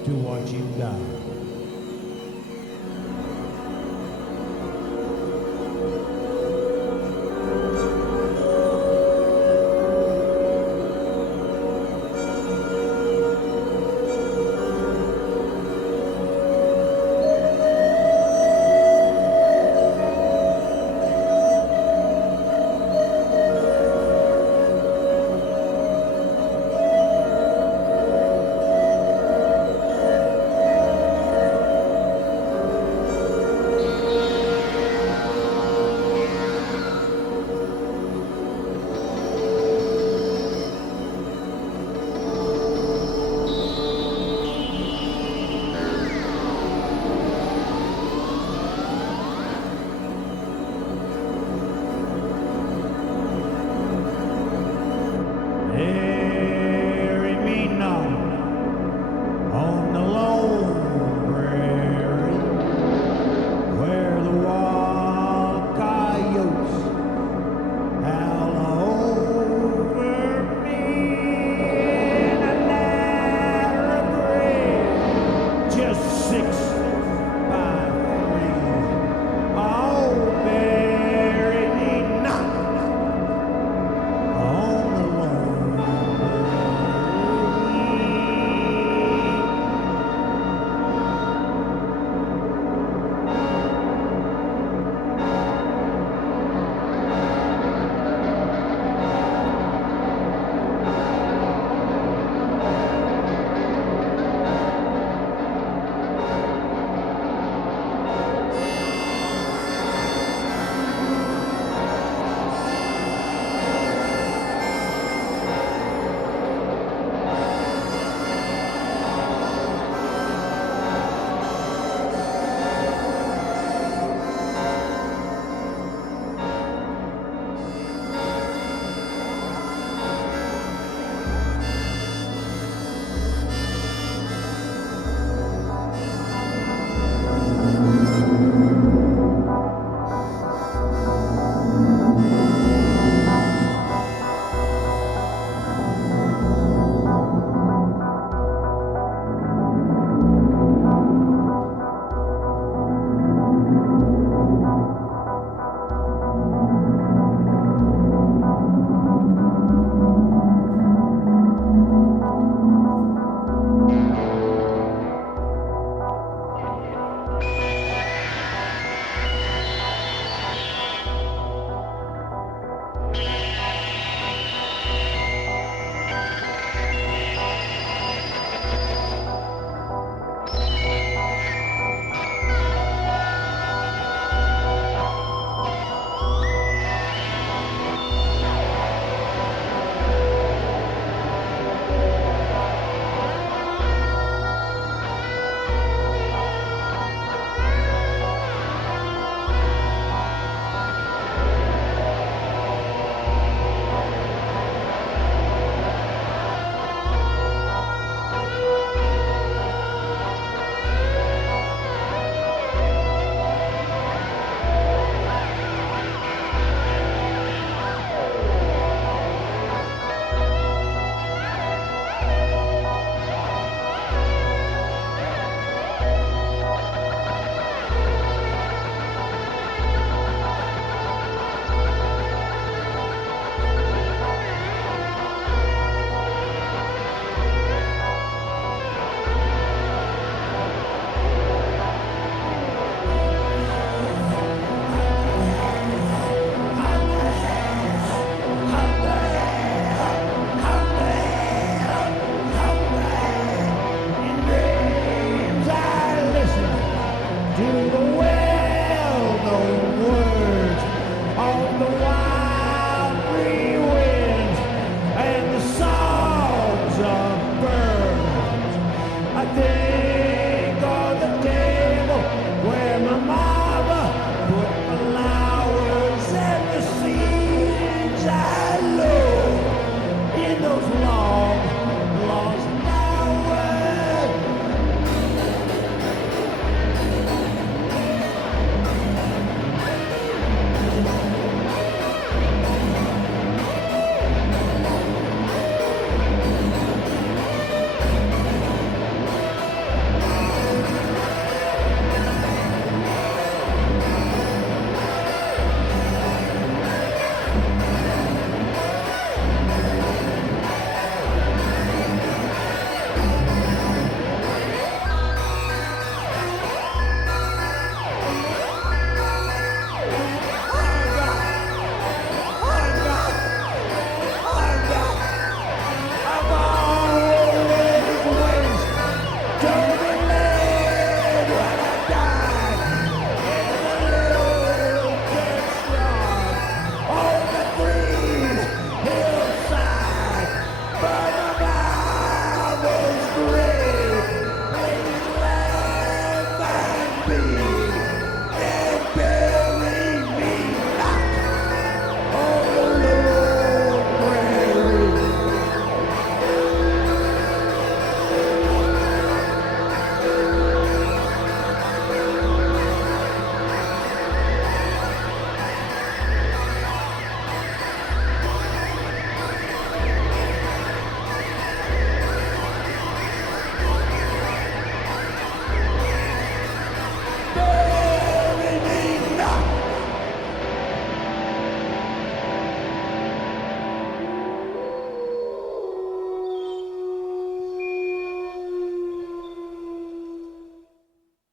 to watch him die.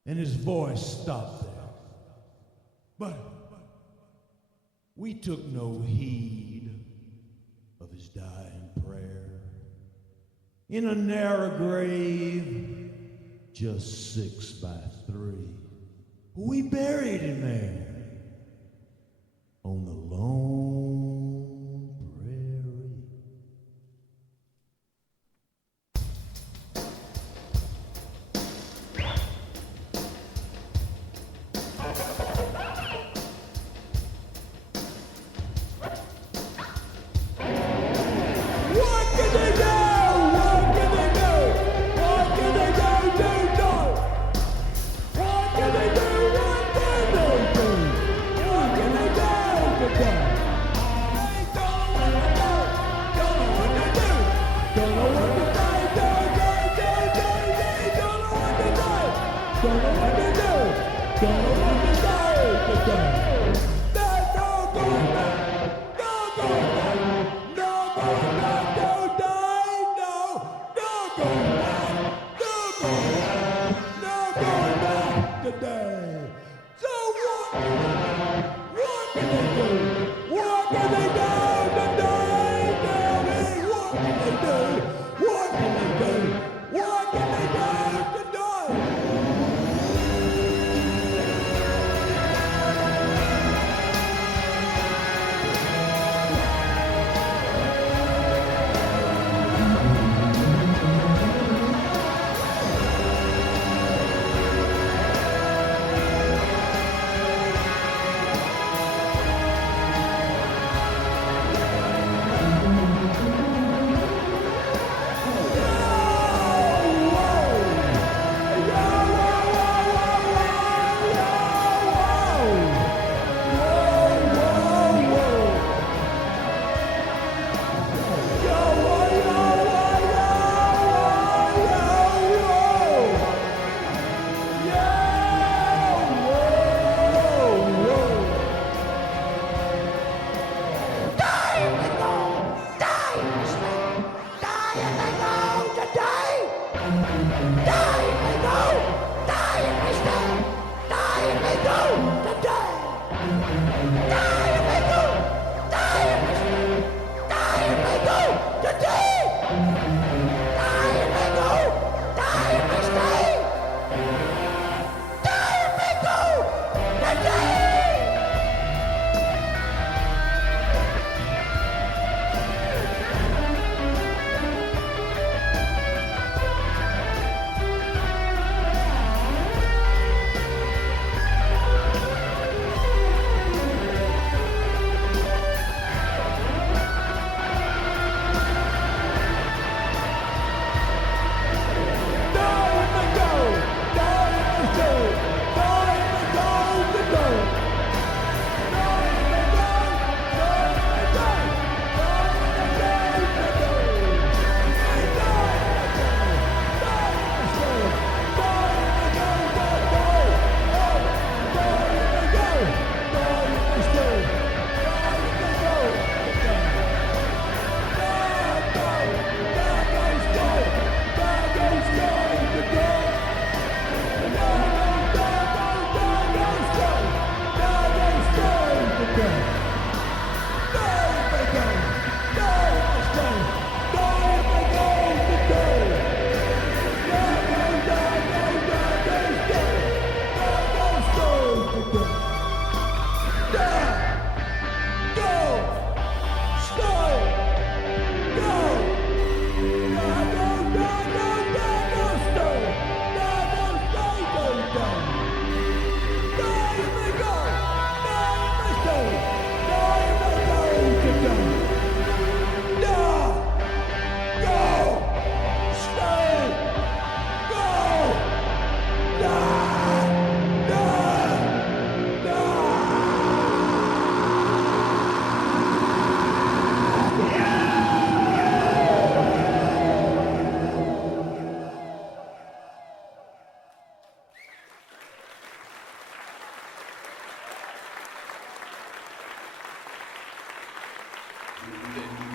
and his voice stopped there. But we took no heed of his dying prayer. In a narrow grave, just 6 by 3, we buried him there on the lone prairie. What can they do? What can they do? What can they do? What can they do? What can they do? What can they do? Don't know what to do. Don't know what to do. Don't know what to do. Don't know what to do. Don't know what to do. Today. So what can they do? What can they do today? Tell me, what can they do? What can they do? What can they do today?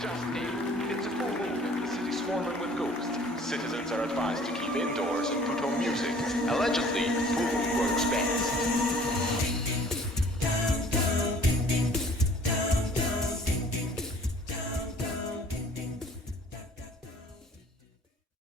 Just it's a full movement. The city's swarming with ghosts. Citizens are advised to keep indoors and put on music. Allegedly,